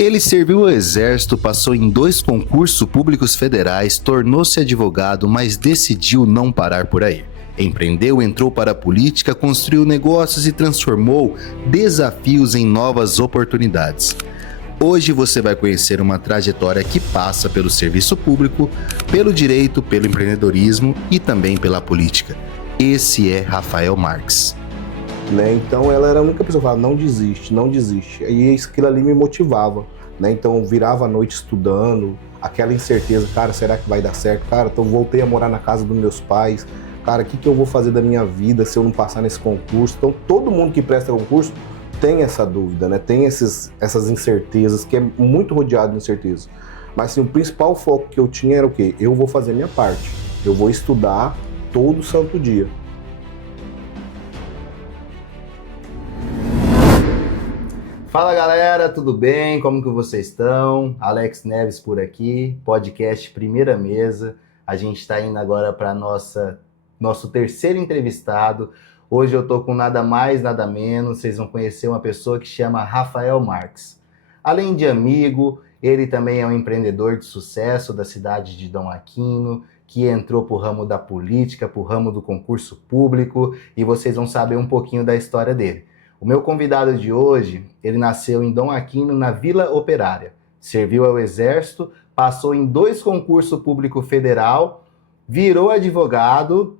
Ele serviu ao Exército, passou em 2 concursos públicos federais, tornou-se advogado, mas decidiu não parar por aí. Empreendeu, entrou para a política, construiu negócios e transformou desafios em novas oportunidades. Hoje você vai conhecer uma trajetória que passa pelo serviço público, pelo direito, pelo empreendedorismo e também pela política. Esse é Rafael Marques. Né? Então ela era a única pessoa que falava, não desiste, não desiste. E aquilo ali me motivava, né? Então eu virava a noite estudando, aquela incerteza, cara, será que vai dar certo? Cara, então eu voltei a morar na casa dos meus pais, cara, o que eu vou fazer da minha vida se eu não passar nesse concurso? Então todo mundo que presta concurso tem essa dúvida, né? Tem essas incertezas, que é muito rodeado de incertezas. Mas assim, o principal foco que eu tinha era o quê? Eu vou fazer a minha parte, eu vou estudar todo santo dia. Fala galera, tudo bem? Como que vocês estão? Alex Neves por aqui, podcast Primeira Mesa. A gente está indo agora para nosso terceiro entrevistado. Hoje eu tô com nada mais, nada menos. Vocês vão conhecer uma pessoa que chama Rafael Marques. Além de amigo, ele também é um empreendedor de sucesso da cidade de Dom Aquino, que entrou pro ramo da política, pro ramo do concurso público, e vocês vão saber um pouquinho da história dele. O meu convidado de hoje, ele nasceu em Dom Aquino, na Vila Operária. Serviu ao Exército, passou em 2 concursos público federal, virou advogado,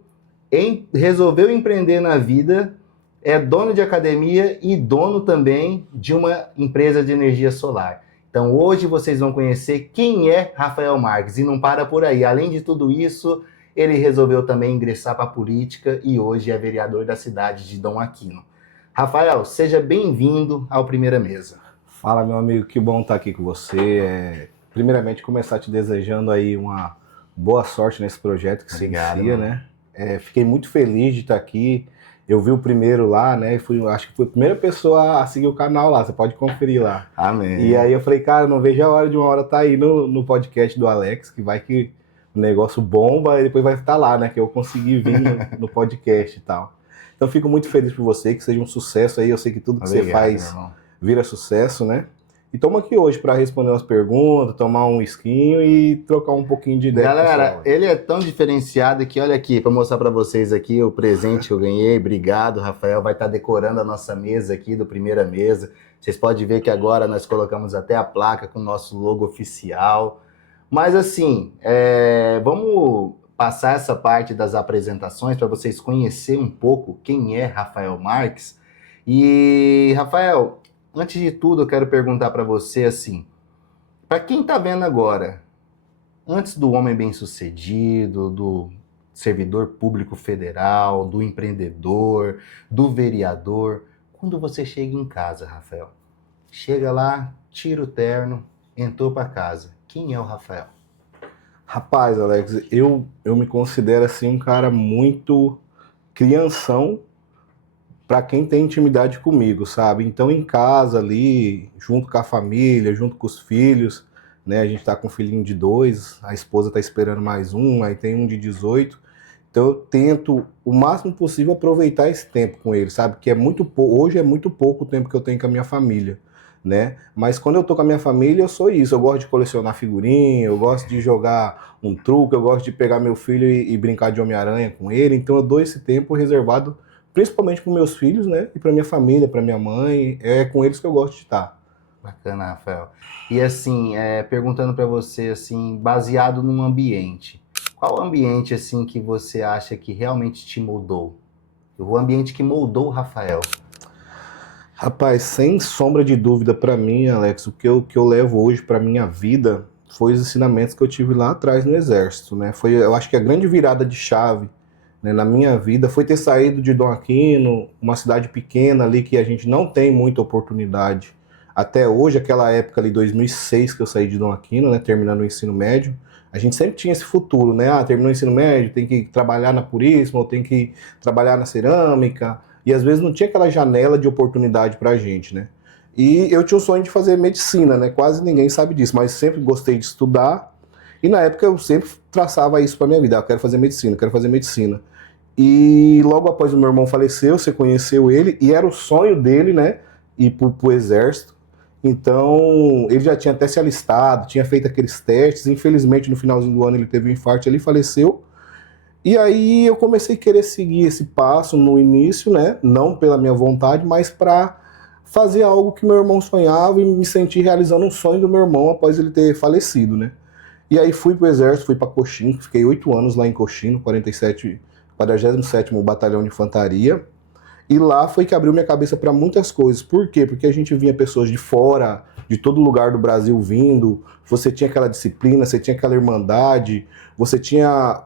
resolveu empreender na vida, é dono de academia e dono também de uma empresa de energia solar. Então hoje vocês vão conhecer quem é Rafael Marques e não para por aí. Além de tudo isso, ele resolveu também ingressar para a política e hoje é vereador da cidade de Dom Aquino. Rafael, seja bem-vindo ao Primeira Mesa. Fala, meu amigo, que bom estar aqui com você. Primeiramente, começar te desejando aí uma boa sorte nesse projeto que Obrigado, você inicia, né? Fiquei muito feliz de estar aqui. Eu vi o primeiro lá, né? Acho que fui a primeira pessoa a seguir o canal lá, você pode conferir lá. Amém. E aí eu falei, cara, não vejo a hora de uma hora estar aí no podcast do Alex, que vai que o negócio bomba e depois vai estar lá, né? Que eu consegui vir no podcast e tal. Então fico muito feliz por você, que seja um sucesso aí. Eu sei que tudo que você faz vira sucesso, né? E estamos aqui hoje para responder umas perguntas, tomar um esquinho e trocar um pouquinho de ideia. Galera, ele é tão diferenciado que, olha aqui, para mostrar para vocês aqui o presente que eu ganhei. Obrigado, Rafael. Vai estar decorando a nossa mesa aqui do Primeira Mesa. Vocês podem ver que agora nós colocamos até a placa com o nosso logo oficial. Mas assim, vamos passar essa parte das apresentações para vocês conhecerem um pouco quem é Rafael Marques. E, Rafael, antes de tudo, eu quero perguntar para você assim, para quem está vendo agora, antes do homem bem-sucedido, do servidor público federal, do empreendedor, do vereador, quando você chega em casa, Rafael, chega lá, tira o terno, entrou para casa, quem é o Rafael? Rapaz, Alex, eu me considero assim um cara muito crianção para quem tem intimidade comigo, sabe? Então em casa ali, junto com a família, junto com os filhos, né? A gente tá com um filhinho de 2, a esposa tá esperando mais um, aí tem um de 18. Então eu tento o máximo possível aproveitar esse tempo com ele, sabe? Que é hoje é muito pouco o tempo que eu tenho com a minha família, né? Mas quando eu tô com a minha família, eu sou isso. Eu gosto de colecionar figurinha, eu gosto de jogar um truque, eu gosto de pegar meu filho e brincar de Homem-Aranha com ele. Então eu dou esse tempo reservado principalmente para meus filhos, né? E para minha família, para minha mãe. É com eles que eu gosto de estar. Bacana, Rafael. E assim, perguntando para você, assim, baseado num ambiente, qual ambiente assim que você acha que realmente te moldou? O ambiente que moldou o Rafael? Rapaz, sem sombra de dúvida para mim, Alex, o que eu levo hoje para minha vida foi os ensinamentos que eu tive lá atrás no Exército, né? Eu acho que a grande virada de chave, né, na minha vida foi ter saído de Dom Aquino, uma cidade pequena ali que a gente não tem muita oportunidade. Até hoje, aquela época ali, 2006, que eu saí de Dom Aquino, né, terminando o ensino médio, a gente sempre tinha esse futuro, né? Terminou o ensino médio, tem que trabalhar na Puríssima, ou tem que trabalhar na cerâmica. E às vezes não tinha aquela janela de oportunidade pra gente, né? E eu tinha o sonho de fazer medicina, né? Quase ninguém sabe disso, mas sempre gostei de estudar. E na época eu sempre traçava isso pra minha vida. Eu quero fazer medicina, quero fazer medicina. E logo após o meu irmão faleceu, você conheceu ele, e era o sonho dele, né? Ir pro exército. Então, ele já tinha até se alistado, tinha feito aqueles testes. Infelizmente, no finalzinho do ano, ele teve um infarto, ele faleceu. E aí eu comecei a querer seguir esse passo no início, né? Não pela minha vontade, mas para fazer algo que meu irmão sonhava e me sentir realizando um sonho do meu irmão após ele ter falecido, né? E aí fui pro exército, fui para Coxim, fiquei 8 anos lá em Coxim, no 47º Batalhão de Infantaria. E lá foi que abriu minha cabeça para muitas coisas. Por quê? Porque a gente vinha pessoas de fora, de todo lugar do Brasil vindo, você tinha aquela disciplina, você tinha aquela irmandade, você tinha...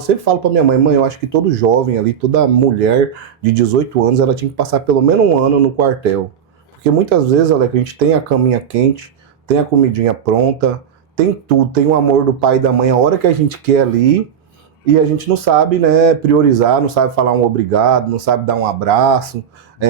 sempre falo para minha mãe, eu acho que todo jovem ali, toda mulher de 18 anos, ela tinha que passar pelo menos um ano no quartel. Porque muitas vezes, Alex, a gente tem a caminha quente, tem a comidinha pronta, tem tudo, tem o amor do pai e da mãe a hora que a gente quer ali, e a gente não sabe, né, priorizar, não sabe falar um obrigado, não sabe dar um abraço,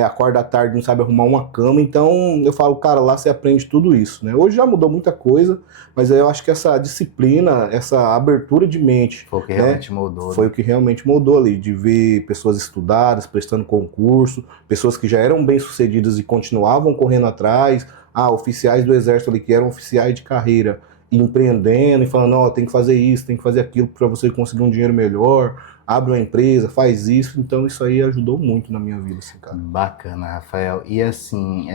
acorda à tarde, não sabe arrumar uma cama. Então eu falo, cara, lá você aprende tudo isso, né? Hoje já mudou muita coisa, mas eu acho que essa disciplina, essa abertura de mente, foi o que realmente mudou. Foi o que realmente mudou ali, de ver pessoas estudadas, prestando concurso, pessoas que já eram bem-sucedidas e continuavam correndo atrás, oficiais do exército ali que eram oficiais de carreira, empreendendo e falando, ó, tem que fazer isso, tem que fazer aquilo para você conseguir um dinheiro melhor, abre uma empresa, faz isso. Então isso aí ajudou muito na minha vida, assim, cara. Bacana, Rafael. E assim,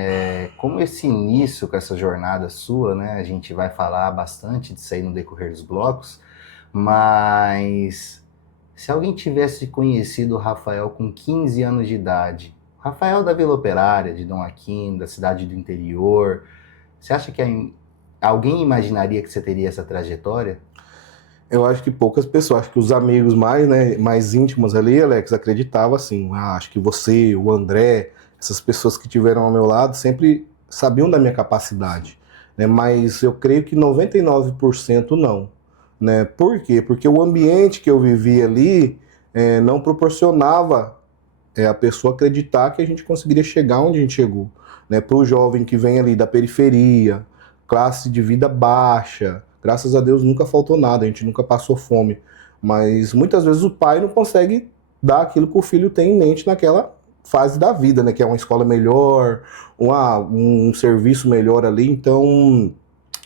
como esse início com essa jornada sua, né, a gente vai falar bastante disso aí no decorrer dos blocos, mas se alguém tivesse conhecido o Rafael com 15 anos de idade, Rafael da Vila Operária, de Dom Aquino, da cidade do interior, você acha que alguém imaginaria que você teria essa trajetória? Eu acho que poucas pessoas, acho que os amigos mais íntimos ali, Alex, acreditavam assim, acho que você, o André, essas pessoas que tiveram ao meu lado sempre sabiam da minha capacidade, né? Mas eu creio que 99% não, né? Por quê? Porque o ambiente que eu vivia ali não proporcionava a pessoa acreditar que a gente conseguiria chegar onde a gente chegou, né? Para o jovem que vem ali da periferia, classe de vida baixa, graças a Deus nunca faltou nada, a gente nunca passou fome. Mas muitas vezes o pai não consegue dar aquilo que o filho tem em mente naquela fase da vida, né? Que é uma escola melhor, um serviço melhor ali. Então,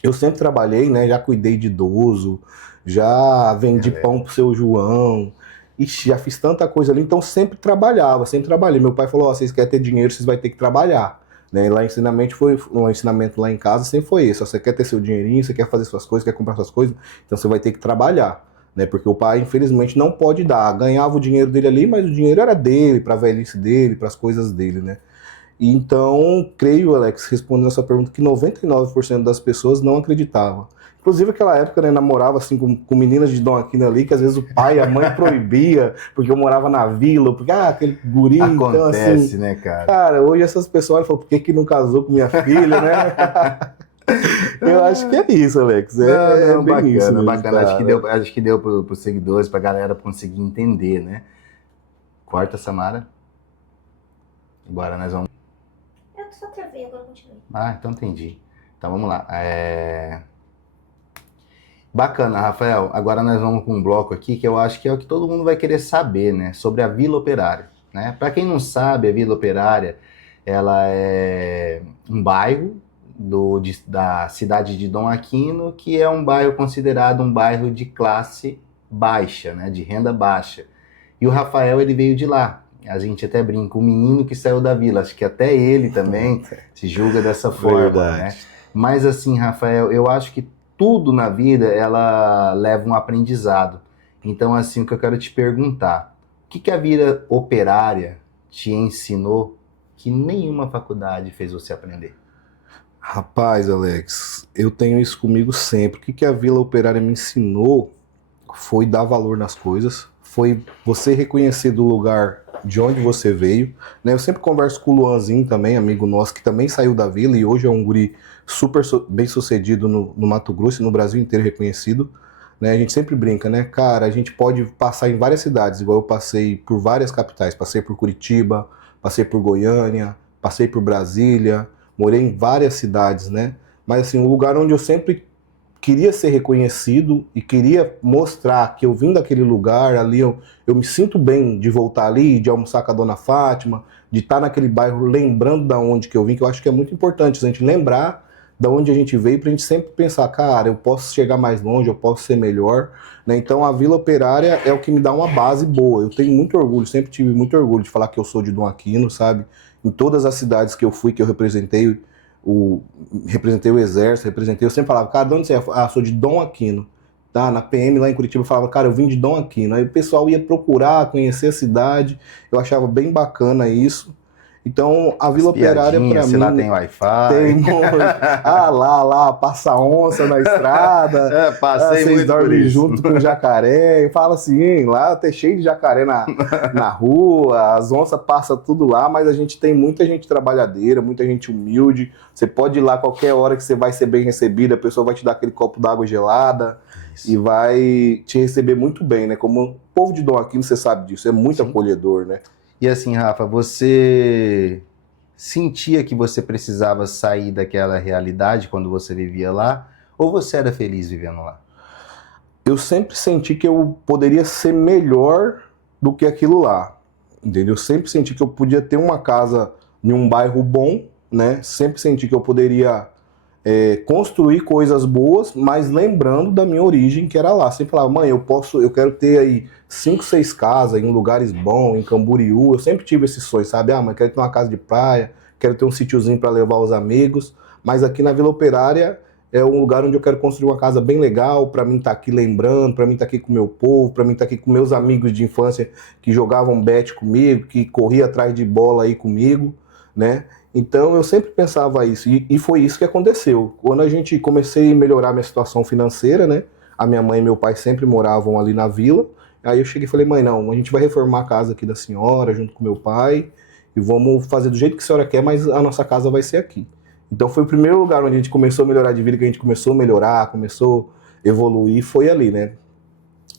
eu sempre trabalhei, né? Já cuidei de idoso, já vendi pão pro seu João. Ixi, já fiz tanta coisa ali, então sempre trabalhei. Meu pai falou, vocês querem ter dinheiro, vocês vão ter que trabalhar. Né? Lá o ensinamento lá em casa sempre foi esse. Você quer ter seu dinheirinho, você quer fazer suas coisas, quer comprar suas coisas, então você vai ter que trabalhar. Né? Porque o pai, infelizmente, não pode dar. Ganhava o dinheiro dele ali, mas o dinheiro era dele, para a velhice dele, para as coisas dele, né? E então, creio, Alex, respondendo a sua pergunta, que 99% das pessoas não acreditavam. Inclusive, aquela época, né, namorava assim, com meninas de Dom Aquino ali, que às vezes o pai e a mãe proibia, porque eu morava na vila, porque, aquele guri, acontece, então, assim, né, cara? Cara, hoje essas pessoas falam, por que não casou com minha filha, né? Eu acho que é isso, Alex. Não, bem bacana, isso mesmo, bacana. cara. Acho que deu pros seguidores, pra galera conseguir entender, né? Corta, Samara. Agora nós vamos... Eu só travei, agora continuei. Então entendi. Então vamos lá. Bacana, Rafael. Agora nós vamos com um bloco aqui que eu acho que é o que todo mundo vai querer saber, né? Sobre a Vila Operária, né? Para quem não sabe, a Vila Operária, ela é um bairro da cidade de Dom Aquino, que é um bairro considerado um bairro de classe baixa, né? De renda baixa. E o Rafael, ele veio de lá. A gente até brinca, o menino que saiu da vila. Acho que até ele também se julga dessa forma, né? Mas assim, Rafael, eu acho que tudo na vida, ela leva um aprendizado. Então, assim, o que eu quero te perguntar, o que a vida operária te ensinou que nenhuma faculdade fez você aprender? Rapaz, Alex, eu tenho isso comigo sempre. O que a Vila Operária me ensinou foi dar valor nas coisas, foi você reconhecer do lugar de onde você veio, né? Eu sempre converso com o Luanzinho também, amigo nosso, que também saiu da vila e hoje é um guri super bem sucedido no Mato Grosso e no Brasil inteiro reconhecido, né? A gente sempre brinca, né? Cara, a gente pode passar em várias cidades, igual eu passei por várias capitais, passei por Curitiba, passei por Goiânia, passei por Brasília, morei em várias cidades, né? Mas assim, um lugar onde eu sempre queria ser reconhecido e queria mostrar que eu vim daquele lugar, ali eu me sinto bem de voltar ali, de almoçar com a Dona Fátima, de estar naquele bairro lembrando da onde que eu vim, que eu acho que é muito importante a gente lembrar da onde a gente veio, pra gente sempre pensar, cara, eu posso chegar mais longe, eu posso ser melhor, né? Então a Vila Operária é o que me dá uma base boa. Eu tenho muito orgulho, sempre tive muito orgulho de falar que eu sou de Dom Aquino, sabe? Em todas as cidades que eu fui, que eu representei o Exército, eu sempre falava, cara, de onde você é? Ah, sou de Dom Aquino. Tá, na PM lá em Curitiba eu falava, cara, eu vim de Dom Aquino. Aí o pessoal ia procurar, conhecer a cidade, eu achava bem bacana isso. Então, a Vila Operária para mim... Se lá tem Wi-Fi. Tem muito. Lá, passa onça na estrada. Passei vocês muito por dormem isso. junto com jacaré. Eu falava assim, lá tá cheio de jacaré na rua, as onças passam tudo lá, mas a gente tem muita gente trabalhadeira, muita gente humilde. Você pode ir lá qualquer hora que você vai ser bem recebido, a pessoa vai te dar aquele copo d'água gelada. Isso. E vai te receber muito bem, né? Como o povo de Dom Aquino, você sabe disso, é muito acolhedor, né? E assim, Rafa, você sentia que você precisava sair daquela realidade quando você vivia lá? Ou você era feliz vivendo lá? Eu sempre senti que eu poderia ser melhor do que aquilo lá, entendeu? Eu sempre senti que eu podia ter uma casa em um bairro bom, né? Sempre senti que eu poderia construir coisas boas, mas lembrando da minha origem, que era lá. Sempre falava, mãe, eu quero ter aí 5, 6 casas em lugares bons, em Camboriú. Eu sempre tive esse sonho, sabe? Ah, mãe, quero ter uma casa de praia, quero ter um sítiozinho para levar os amigos. Mas aqui na Vila Operária é um lugar onde eu quero construir uma casa bem legal, para mim estar aqui lembrando, para mim estar aqui com o meu povo, para mim estar aqui com meus amigos de infância que jogavam bete comigo, que corria atrás de bola aí comigo, né? Então eu sempre pensava isso, e foi isso que aconteceu. Quando a gente comecei a melhorar minha situação financeira, né? A minha mãe e meu pai sempre moravam ali na vila. Aí eu cheguei e falei, mãe, não, a gente vai reformar a casa aqui da senhora, junto com meu pai, e vamos fazer do jeito que a senhora quer, mas a nossa casa vai ser aqui. Então foi o primeiro lugar onde a gente começou a melhorar de vida, que a gente começou a melhorar, começou a evoluir, foi ali, né?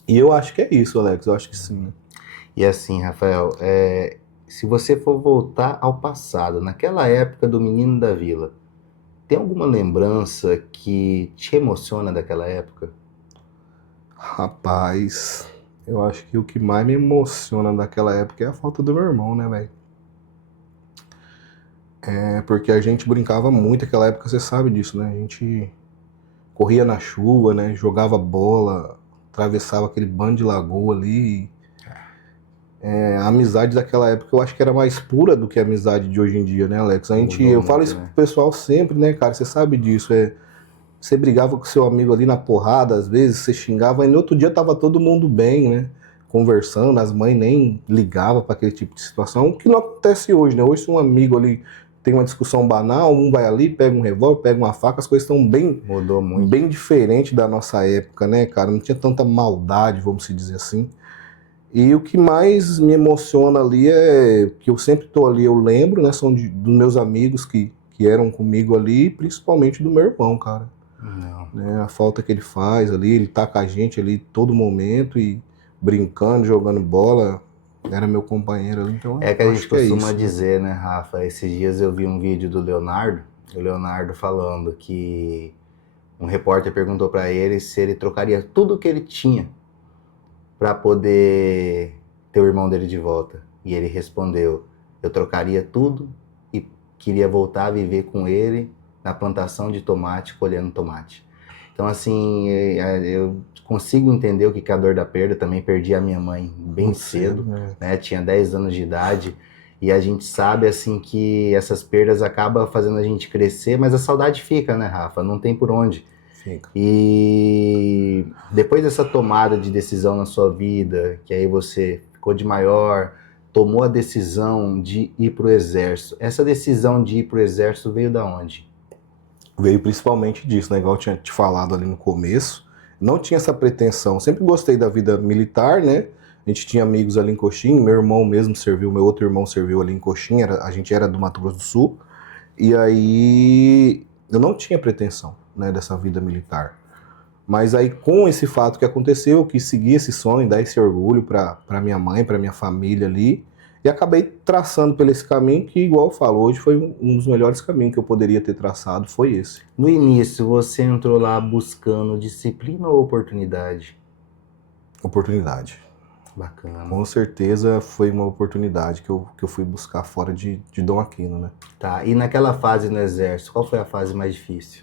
E eu acho que é isso, Alex, eu acho que sim. E assim, Rafael, se você for voltar ao passado, naquela época do Menino da Vila, tem alguma lembrança que te emociona daquela época? Rapaz, eu acho que o que mais me emociona daquela época é a falta do meu irmão, né, velho? Porque a gente brincava muito naquela época, você sabe disso, né? A gente corria na chuva, né? Jogava bola, atravessava aquele bando de lagoa ali. A amizade daquela época eu acho que era mais pura do que a amizade de hoje em dia, né, Alex? Eu falo isso pro pessoal sempre, né, cara? Você sabe disso. Você brigava com seu amigo ali na porrada, às vezes, você xingava, e no outro dia tava todo mundo bem, né? Conversando, as mães nem ligavam para aquele tipo de situação, o que não acontece hoje, né? Hoje, se um amigo ali tem uma discussão banal, um vai ali, pega um revólver, pega uma faca, as coisas estão Mudou muito. Bem diferente da nossa época, né, cara? Não tinha tanta maldade, vamos dizer assim. E o que mais me emociona ali é que eu sempre tô ali, eu lembro, né? São dos meus amigos que eram comigo ali, principalmente do meu irmão, cara. Não. Né, a falta que ele faz ali, ele tá com a gente ali todo momento e brincando, jogando bola, era meu companheiro ali, então que a gente costuma isso, dizer, né, Rafa? Esses dias eu vi um vídeo do Leonardo, o Leonardo falando que um repórter perguntou para ele se ele trocaria tudo que ele tinha para poder ter o irmão dele de volta. E ele respondeu, eu trocaria tudo e queria voltar a viver com ele na plantação de tomate, colhendo tomate. Então, assim, eu consigo entender o que é a dor da perda. Também perdi a minha mãe bem cedo, né? Tinha 10 anos de idade. E a gente sabe, assim, que essas perdas acabam fazendo a gente crescer, mas a saudade fica, né, Rafa? Não tem por onde. Fica. E depois dessa tomada de decisão na sua vida, que aí você ficou de maior, tomou a decisão de ir para o Exército. Essa decisão de ir para o Exército veio da onde? Veio principalmente disso, né? Igual eu tinha te falado ali no começo. Não tinha essa pretensão. Sempre gostei da vida militar, né? A gente tinha amigos ali em Coxim. Meu irmão mesmo serviu, meu outro irmão serviu ali em Coxim. A gente era do Mato Grosso do Sul. E aí eu não tinha pretensão, né, dessa vida militar. Mas aí com esse fato que aconteceu, eu quis seguir esse sonho, dar esse orgulho para minha mãe, para minha família ali. E acabei traçando por esse caminho que, igual eu falo, hoje foi um dos melhores caminhos que eu poderia ter traçado, foi esse. No início, você entrou lá buscando disciplina ou oportunidade? Oportunidade. Bacana. Com certeza foi uma oportunidade que eu fui buscar fora de Dom Aquino, né? Tá, e naquela fase no Exército, qual foi a fase mais difícil?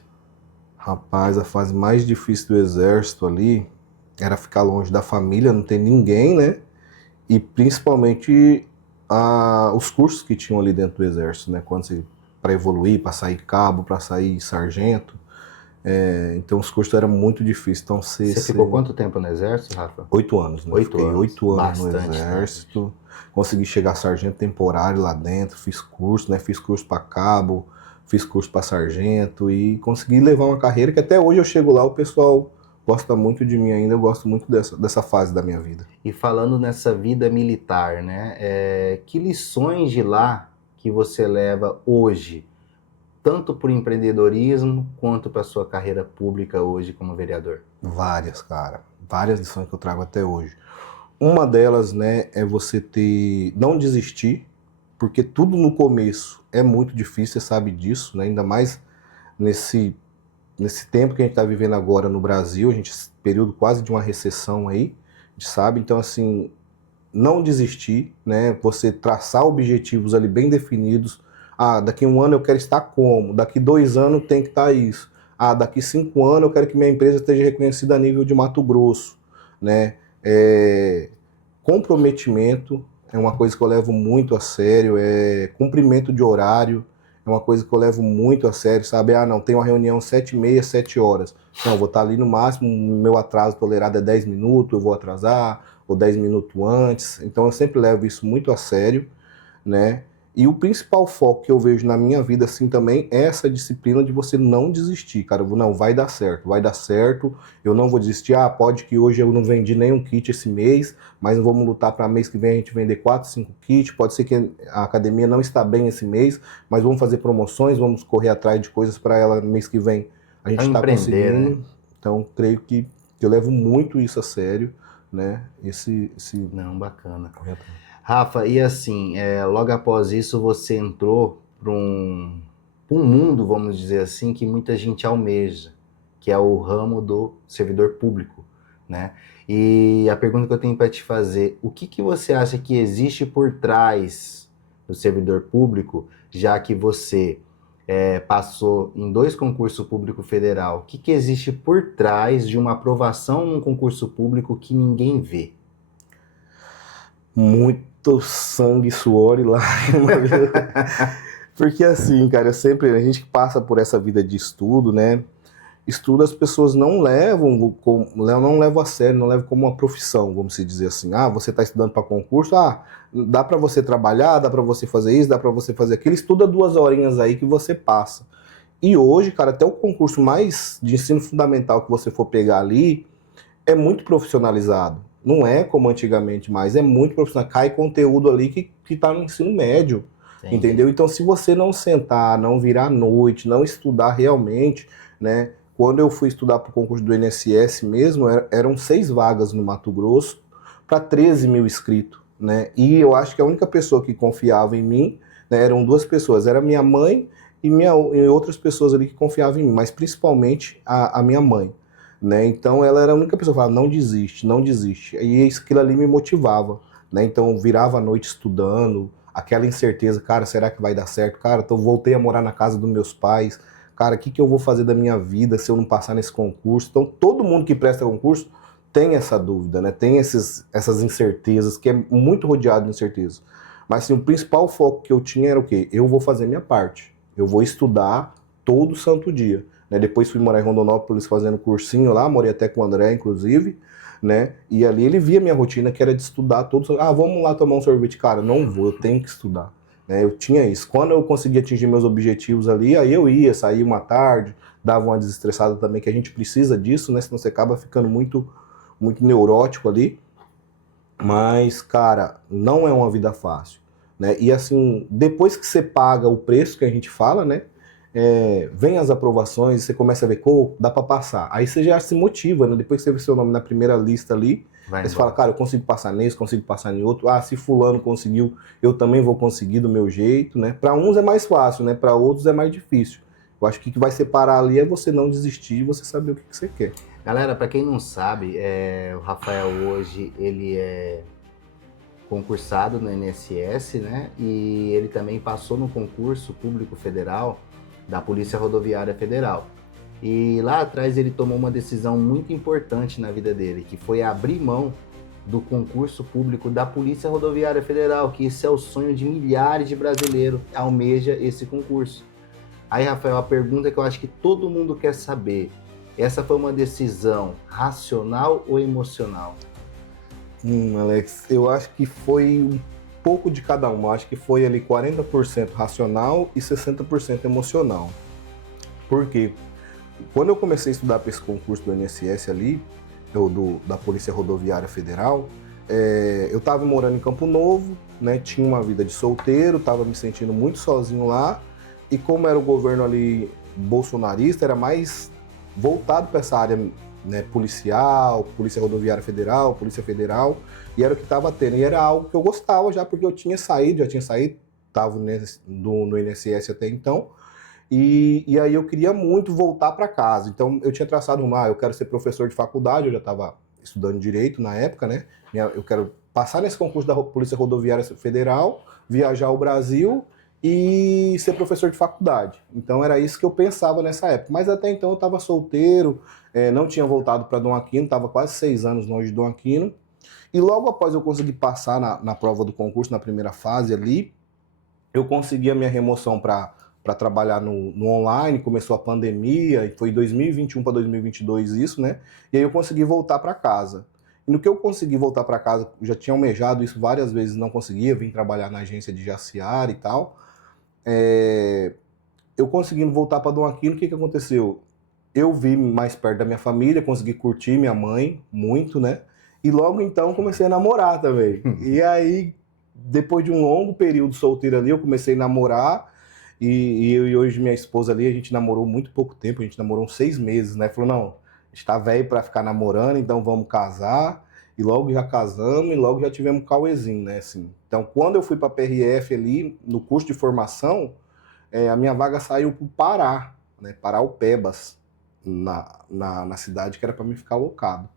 Rapaz, a fase mais difícil do exército ali era ficar longe da família, não ter ninguém, né? E principalmente os cursos que tinham ali dentro do exército, né? Para evoluir, para sair cabo, para sair sargento. Então os cursos eram muito difíceis. Então Você ficou quanto tempo no exército, Rafa? 8 anos, né? 8 Fiquei anos. 8 anos no Bastante, né? exército. Consegui chegar a sargento temporário lá dentro, fiz curso, né? Fiz curso para cabo, fiz curso para sargento e consegui levar uma carreira que até hoje eu chego lá, o pessoal gosta muito de mim ainda, eu gosto muito dessa fase da minha vida. E falando nessa vida militar, né? Que lições de lá que você leva hoje, tanto para o empreendedorismo quanto para sua carreira pública hoje como vereador? Várias, cara. Várias lições que eu trago até hoje. Uma delas, né, é você não desistir, porque tudo no começo é muito difícil, você sabe disso, né? Ainda mais nesse tempo que a gente está vivendo agora no Brasil, período quase de uma recessão aí, a gente sabe. Então, assim, não desistir, né? Você traçar objetivos ali bem definidos. Daqui 1 ano eu quero estar como? Daqui 2 anos tem que estar isso. Daqui 5 anos eu quero que minha empresa esteja reconhecida a nível de Mato Grosso, né? Comprometimento é uma coisa que eu levo muito a sério, cumprimento de horário é uma coisa que eu levo muito a sério, sabe? Não, tem uma reunião 7h30, 7 horas. Não, vou estar ali no máximo, meu atraso tolerado é 10 minutos, eu vou atrasar, ou 10 minutos antes. Então eu sempre levo isso muito a sério, né? E o principal foco que eu vejo na minha vida, assim, também é essa disciplina de você não desistir, cara. Não, vai dar certo, eu não vou desistir. Pode que hoje eu não vendi nenhum kit esse mês, mas vamos lutar para mês que vem a gente vender 4, 5 kits. Pode ser que a academia não está bem esse mês, mas vamos fazer promoções, vamos correr atrás de coisas para ela no mês que vem. A gente está conseguindo. Né? Então, creio que eu levo muito isso a sério, né? Não, bacana. Rafa, e assim, logo após isso você entrou para um mundo, vamos dizer assim, que muita gente almeja, que é o ramo do servidor público, né? E a pergunta que eu tenho para te fazer, o que você acha que existe por trás do servidor público, já que você passou em 2 concursos públicos federal? O que existe por trás de uma aprovação num concurso público que ninguém vê? Muito sangue, suor e lágrimas. Porque assim, cara, a gente passa por essa vida de estudo, né? Estudo as pessoas não levam a sério, não levam como uma profissão, vamos dizer assim. Você está estudando para concurso, dá para você trabalhar, dá para você fazer isso, dá para você fazer aquilo. Estuda 2 horinhas aí que você passa. E hoje, cara, até o concurso mais de ensino fundamental que você for pegar ali é muito profissionalizado. Não é como antigamente mais, é muito profissional. Cai conteúdo ali que tá no ensino médio, Entendi. Entendeu? Então, se você não sentar, não virar à noite, não estudar realmente, né? Quando eu fui estudar para o concurso do INSS mesmo, eram 6 vagas no Mato Grosso para 13 mil inscritos, né? E eu acho que a única pessoa que confiava em mim, né, eram 2 pessoas, era minha mãe e outras pessoas ali que confiavam em mim, mas principalmente a minha mãe. Né? Então ela era a única pessoa que falava, não desiste, não desiste. E aquilo ali me motivava, né? Então eu virava a noite estudando, aquela incerteza, cara, será que vai dar certo? Cara, então eu voltei a morar na casa dos meus pais, cara, o que eu vou fazer da minha vida se eu não passar nesse concurso? Então todo mundo que presta concurso tem essa dúvida, né? Tem essas incertezas, que é muito rodeado de incerteza. Mas assim, o principal foco que eu tinha era o quê? Eu vou fazer minha parte, eu vou estudar todo santo dia. Depois fui morar em Rondonópolis fazendo cursinho lá, morei até com o André, inclusive, né? E ali ele via minha rotina, que era de estudar todos. Vamos lá tomar um sorvete. Cara, não vou, eu tenho que estudar. Né? Eu tinha isso. Quando eu conseguia atingir meus objetivos ali, aí eu ia, saía uma tarde, dava uma desestressada também, que a gente precisa disso, né? Senão você acaba ficando muito, muito neurótico ali. Mas, cara, não é uma vida fácil. Né? E assim, depois que você paga o preço que a gente fala, né? Vem as aprovações, você começa a ver, dá para passar. Aí você já se motiva, né? Depois que você vê seu nome na primeira lista ali, aí você fala, cara, eu consigo passar nesse, consigo passar em outro. Se fulano conseguiu, eu também vou conseguir do meu jeito, né? Para uns é mais fácil, né? Para outros é mais difícil. Eu acho que o que vai separar ali é você não desistir e você saber o que você quer. Galera, para quem não sabe, o Rafael hoje, ele é concursado no INSS, né? E ele também passou no concurso público federal da Polícia Rodoviária Federal. E lá atrás ele tomou uma decisão muito importante na vida dele, que foi abrir mão do concurso público da Polícia Rodoviária Federal, que esse é o sonho de milhares de brasileiros, almeja esse concurso. Aí, Rafael, a pergunta que eu acho que todo mundo quer saber, essa foi uma decisão racional ou emocional? Alex, eu acho que foi um pouco de cada um. Eu acho que foi ali 40% racional e 60% emocional. Por quê? Quando eu comecei a estudar para esse concurso do INSS ali, da Polícia Rodoviária Federal, eu estava morando em Campo Novo, né, tinha uma vida de solteiro, estava me sentindo muito sozinho lá, e como era o governo ali bolsonarista, era mais voltado para essa área, né, policial, Polícia Rodoviária Federal, Polícia Federal, e era o que estava tendo, e era algo que eu gostava já, porque eu já tinha saído, estava no INSS até então, e aí eu queria muito voltar para casa. Então eu tinha traçado eu quero ser professor de faculdade, eu já estava estudando Direito na época, né? Eu quero passar nesse concurso da Polícia Rodoviária Federal, viajar ao Brasil e ser professor de faculdade. Então era isso que eu pensava nessa época. Mas até então eu estava solteiro, não tinha voltado para Dom Aquino, estava quase 6 anos longe de Dom Aquino. E logo após eu conseguir passar na prova do concurso, na primeira fase ali, eu consegui a minha remoção para trabalhar no online, começou a pandemia, e foi 2021 para 2022 isso, né? E aí eu consegui voltar para casa. E no que eu consegui voltar para casa, eu já tinha almejado isso várias vezes, não conseguia, vim trabalhar na agência de Jaciara e tal. Eu conseguindo voltar para Dom Aquino, o que aconteceu? Eu vi mais perto da minha família, consegui curtir minha mãe muito, né? E logo então comecei a namorar também. E aí, depois de um longo período solteiro ali, eu comecei a namorar. E eu e hoje minha esposa ali, a gente namorou muito pouco tempo, a gente namorou uns 6 meses, né? Falou, não, a gente tá velho pra ficar namorando, então vamos casar. E logo já casamos e logo já tivemos um cauezinho, né? Assim. Então, quando eu fui pra PRF ali, no curso de formação, a minha vaga saiu pro Pará, né? Paraupebas, na cidade que era pra mim ficar alocado.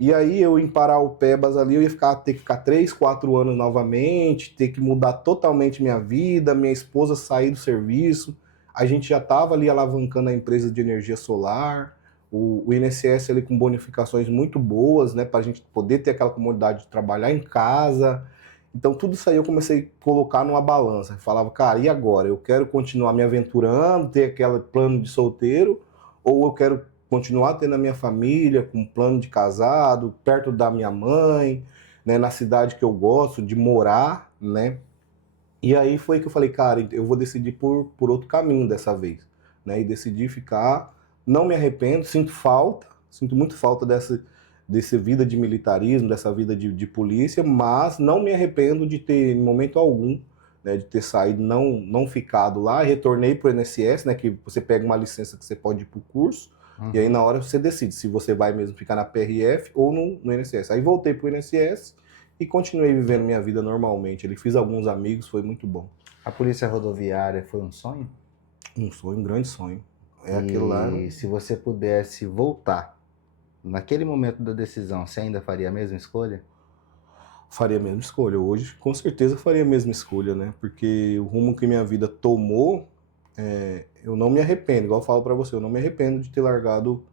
E aí eu em Paraupebas ali, eu ia ter que ficar 3, 4 anos novamente, ter que mudar totalmente minha vida, minha esposa sair do serviço, a gente já estava ali alavancando a empresa de energia solar, o INSS ali com bonificações muito boas, né, para a gente poder ter aquela comodidade de trabalhar em casa. Então tudo isso aí eu comecei a colocar numa balança, eu falava, cara, e agora? Eu quero continuar me aventurando, ter aquele plano de solteiro, ou eu quero continuar tendo a minha família, com um plano de casado, perto da minha mãe, né, na cidade que eu gosto de morar, né? E aí foi que eu falei, cara, eu vou decidir por outro caminho dessa vez, né? E decidi ficar, não me arrependo, sinto muito falta dessa vida de militarismo, dessa vida de polícia, mas não me arrependo de ter, em momento algum, né, de ter saído, não ficado lá, retornei para o INSS, né, que você pega uma licença que você pode ir para o curso, e aí na hora você decide se você vai mesmo ficar na PRF ou no INSS. Aí voltei pro INSS e continuei vivendo minha vida normalmente. Fiz alguns amigos, foi muito bom. A Polícia Rodoviária foi um sonho? Um sonho, um grande sonho. Aquilo lá. E se você pudesse voltar, naquele momento da decisão, você ainda faria a mesma escolha? Faria a mesma escolha. Hoje, com certeza, faria a mesma escolha, né? Porque o rumo que minha vida tomou, eu não me arrependo, igual eu falo pra você, eu não me arrependo de ter largado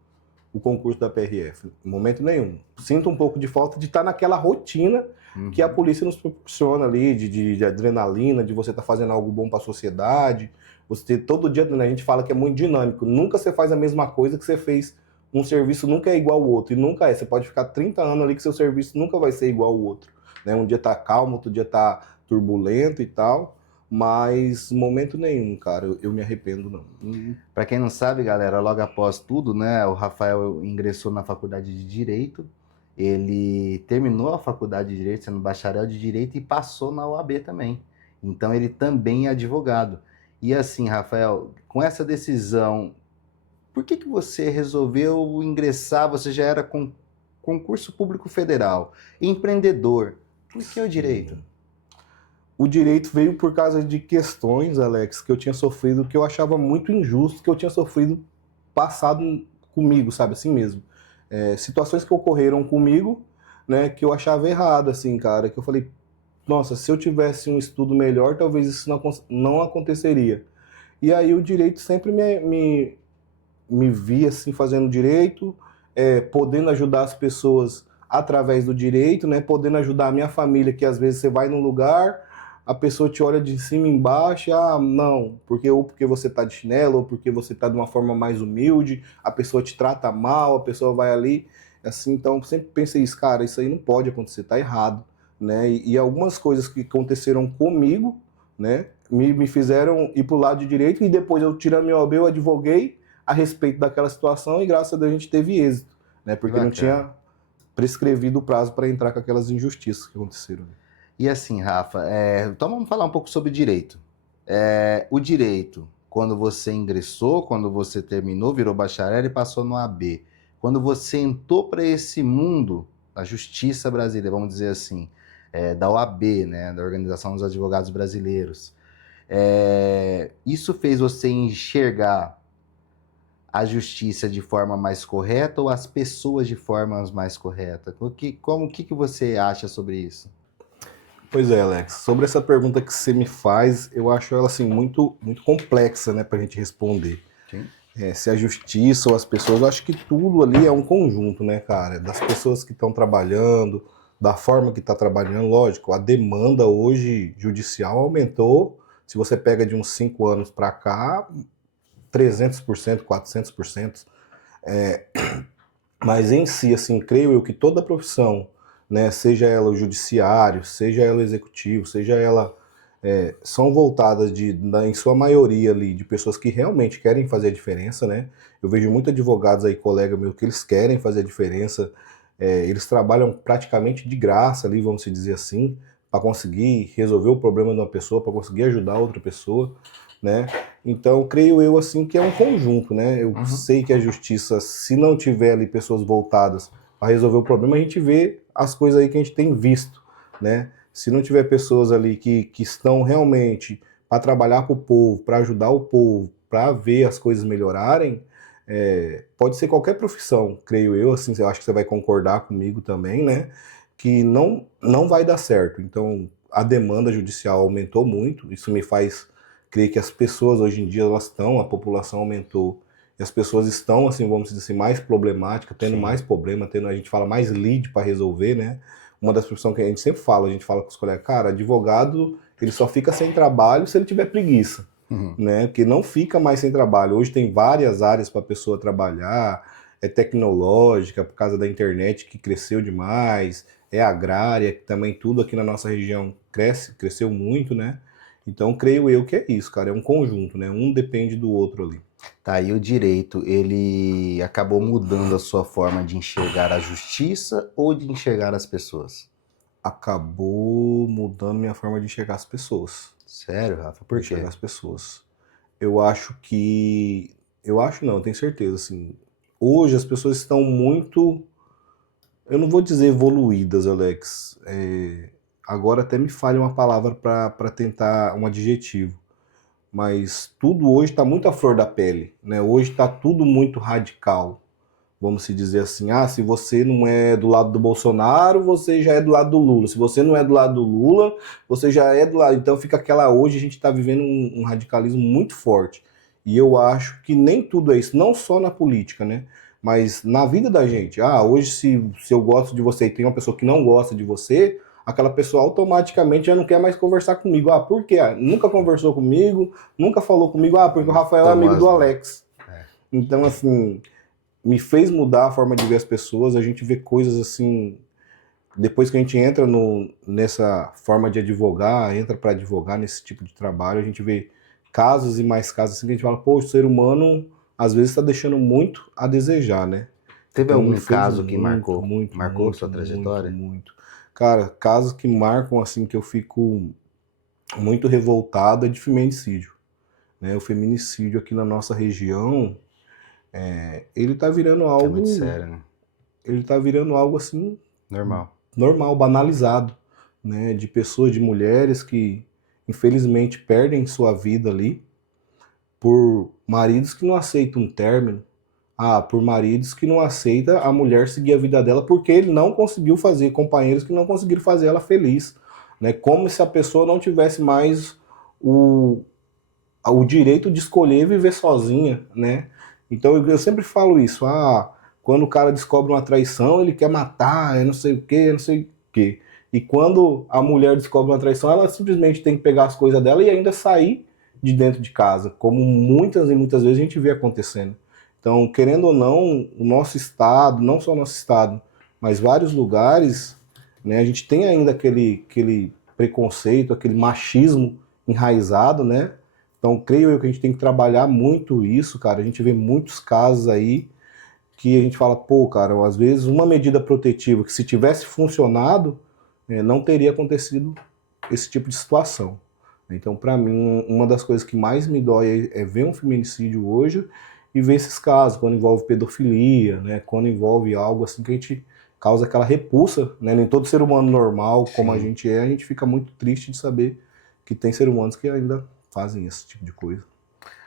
o concurso da PRF, em momento nenhum. Sinto um pouco de falta de estar naquela rotina que a polícia nos proporciona ali, de adrenalina, de você estar fazendo algo bom para a sociedade. Você todo dia, né, a gente fala que é muito dinâmico, nunca você faz a mesma coisa que você fez, um serviço nunca é igual ao outro, e nunca é, você pode ficar 30 anos ali que seu serviço nunca vai ser igual ao outro. Né? Um dia tá calmo, outro dia tá turbulento e tal, mas momento nenhum, cara, eu me arrependo não. Para quem não sabe, galera, logo após tudo, né, o Rafael ingressou na faculdade de Direito, ele terminou a faculdade de Direito, sendo bacharel de Direito e passou na OAB também. Então ele também é advogado. E assim, Rafael, com essa decisão, por que você resolveu ingressar? Você já era com concurso público federal, empreendedor. Por que o Direito? O Direito veio por causa de questões, Alex, que eu tinha sofrido, que eu achava muito injusto, que eu tinha sofrido passado comigo, sabe, assim mesmo. Situações que ocorreram comigo, né, que eu achava errado, assim, cara, que eu falei, nossa, se eu tivesse um estudo melhor, talvez isso não aconteceria. E aí o Direito sempre me vi assim fazendo direito, podendo ajudar as pessoas através do direito, né? Podendo ajudar a minha família, que às vezes você vai num lugar, a pessoa te olha de cima e embaixo, não, porque você tá de chinelo, ou porque você tá de uma forma mais humilde, a pessoa te trata mal, a pessoa vai ali, assim, então sempre pensei isso, cara, isso aí não pode acontecer, tá errado, né? E algumas coisas que aconteceram comigo, né, me fizeram ir pro lado de direito, e depois eu tirando meu OAB, eu advoguei a respeito daquela situação, e graças a Deus a gente teve êxito, né, porque não tinha prescrevido o prazo para entrar com aquelas injustiças que aconteceram. E assim, Rafa, então vamos falar um pouco sobre direito. O direito, quando você ingressou, quando você terminou, virou bacharel e passou no AB. Quando você entrou para esse mundo da justiça brasileira, vamos dizer assim, da OAB, né, da Organização dos Advogados Brasileiros, isso fez você enxergar a justiça de forma mais correta ou as pessoas de formas mais corretas? O que você acha sobre isso? Pois é, Alex. Sobre essa pergunta que você me faz, eu acho ela assim muito, muito complexa, né, para a gente responder. Sim. Se a justiça ou as pessoas, eu acho que tudo ali é um conjunto, né, cara? Das pessoas que estão trabalhando, da forma que está trabalhando, lógico. A demanda hoje judicial aumentou. Se você pega de uns 5 anos para cá, 300%, 400%. Mas em si, assim, creio eu que toda profissão, né, seja ela o judiciário, seja ela o executivo, seja ela são voltadas em sua maioria ali de pessoas que realmente querem fazer a diferença, né? Eu vejo muitos advogados aí, colega meu, que eles querem fazer a diferença, eles trabalham praticamente de graça ali, vamos dizer assim, para conseguir resolver o problema de uma pessoa, para conseguir ajudar outra pessoa, né? Então, creio eu assim que é um conjunto, né? Eu sei que a justiça, se não tiver ali pessoas voltadas para resolver o problema, a gente vê as coisas aí que a gente tem visto, né? Se não tiver pessoas ali que estão realmente para trabalhar para o povo, para ajudar o povo, para ver as coisas melhorarem, pode ser qualquer profissão, creio eu, assim, eu acho que você vai concordar comigo também, né? Que não vai dar certo. Então, a demanda judicial aumentou muito, isso me faz crer que as pessoas hoje em dia, a população aumentou, e as pessoas estão, assim, vamos dizer assim, mais problemáticas, tendo mais problema, a gente fala mais lead para resolver, né? Uma das profissões que a gente sempre fala, a gente fala com os colegas, cara, advogado, ele só fica sem trabalho se ele tiver preguiça, né? Porque não fica mais sem trabalho. Hoje tem várias áreas para a pessoa trabalhar, tecnológica, por causa da internet que cresceu demais, agrária, que também tudo aqui na nossa região cresceu muito, né? Então, creio eu que é isso, cara, é um conjunto, né? Um depende do outro ali. Tá, e o direito, ele acabou mudando a sua forma de enxergar a justiça ou de enxergar as pessoas? Acabou mudando minha forma de enxergar as pessoas. Sério, Rafa? Por quê? Enxergar as pessoas. Eu acho que... Eu acho não, eu tenho certeza, assim. Hoje as pessoas estão muito... Eu não vou dizer evoluídas, Alex. Agora até me falha uma palavra para tentar um adjetivo. Mas tudo hoje está muito à flor da pele, né? Hoje está tudo muito radical. Vamos se dizer assim, se você não é do lado do Bolsonaro, você já é do lado do Lula. Se você não é do lado do Lula, você já é do lado... Então fica hoje a gente está vivendo um radicalismo muito forte. E eu acho que nem tudo é isso, não só na política, né? Mas na vida da gente. Hoje se eu gosto de você e tem uma pessoa que não gosta de você, aquela pessoa automaticamente já não quer mais conversar comigo. Por quê? Nunca conversou comigo, nunca falou comigo, porque o Rafael é amigo do Alex. Então, assim, me fez mudar a forma de ver as pessoas, a gente vê coisas assim, depois que a gente entra nessa forma de advogar, entra para advogar nesse tipo de trabalho, a gente vê casos e mais casos assim que a gente fala, o ser humano às vezes está deixando muito a desejar, né? Teve Então, algum caso que marcou muito, sua trajetória? Muito. Cara, casos que marcam, assim, que eu fico muito revoltado é de feminicídio, né? O feminicídio aqui na nossa região, ele tá virando algo... É muito sério, né? Ele tá virando algo, assim... Normal, banalizado, né? De pessoas, de mulheres que, infelizmente, perdem sua vida ali por maridos que não aceitam um término, por maridos que não aceitam a mulher seguir a vida dela porque ele não conseguiu fazer, companheiros que não conseguiram fazer ela feliz, né? Como se a pessoa não tivesse mais o direito de escolher viver sozinha, né? Então eu sempre falo isso, quando o cara descobre uma traição, ele quer matar, é não sei o quê, é não sei o quê. E quando a mulher descobre uma traição, ela simplesmente tem que pegar as coisas dela e ainda sair de dentro de casa, como muitas e muitas vezes a gente vê acontecendo. Então, querendo ou não, o nosso estado, não só o nosso estado, mas vários lugares, né, a gente tem ainda aquele preconceito, aquele machismo enraizado, né? Então, creio eu que a gente tem que trabalhar muito isso, cara. A gente vê muitos casos aí que a gente fala, pô, cara, às vezes uma medida protetiva que se tivesse funcionado, não teria acontecido esse tipo de situação. Então, para mim, uma das coisas que mais me dói é ver um feminicídio hoje e ver esses casos, quando envolve pedofilia, né, quando envolve algo assim que a gente causa aquela repulsa, né, nem todo ser humano normal, como a gente é, a gente fica muito triste de saber que tem seres humanos que ainda fazem esse tipo de coisa.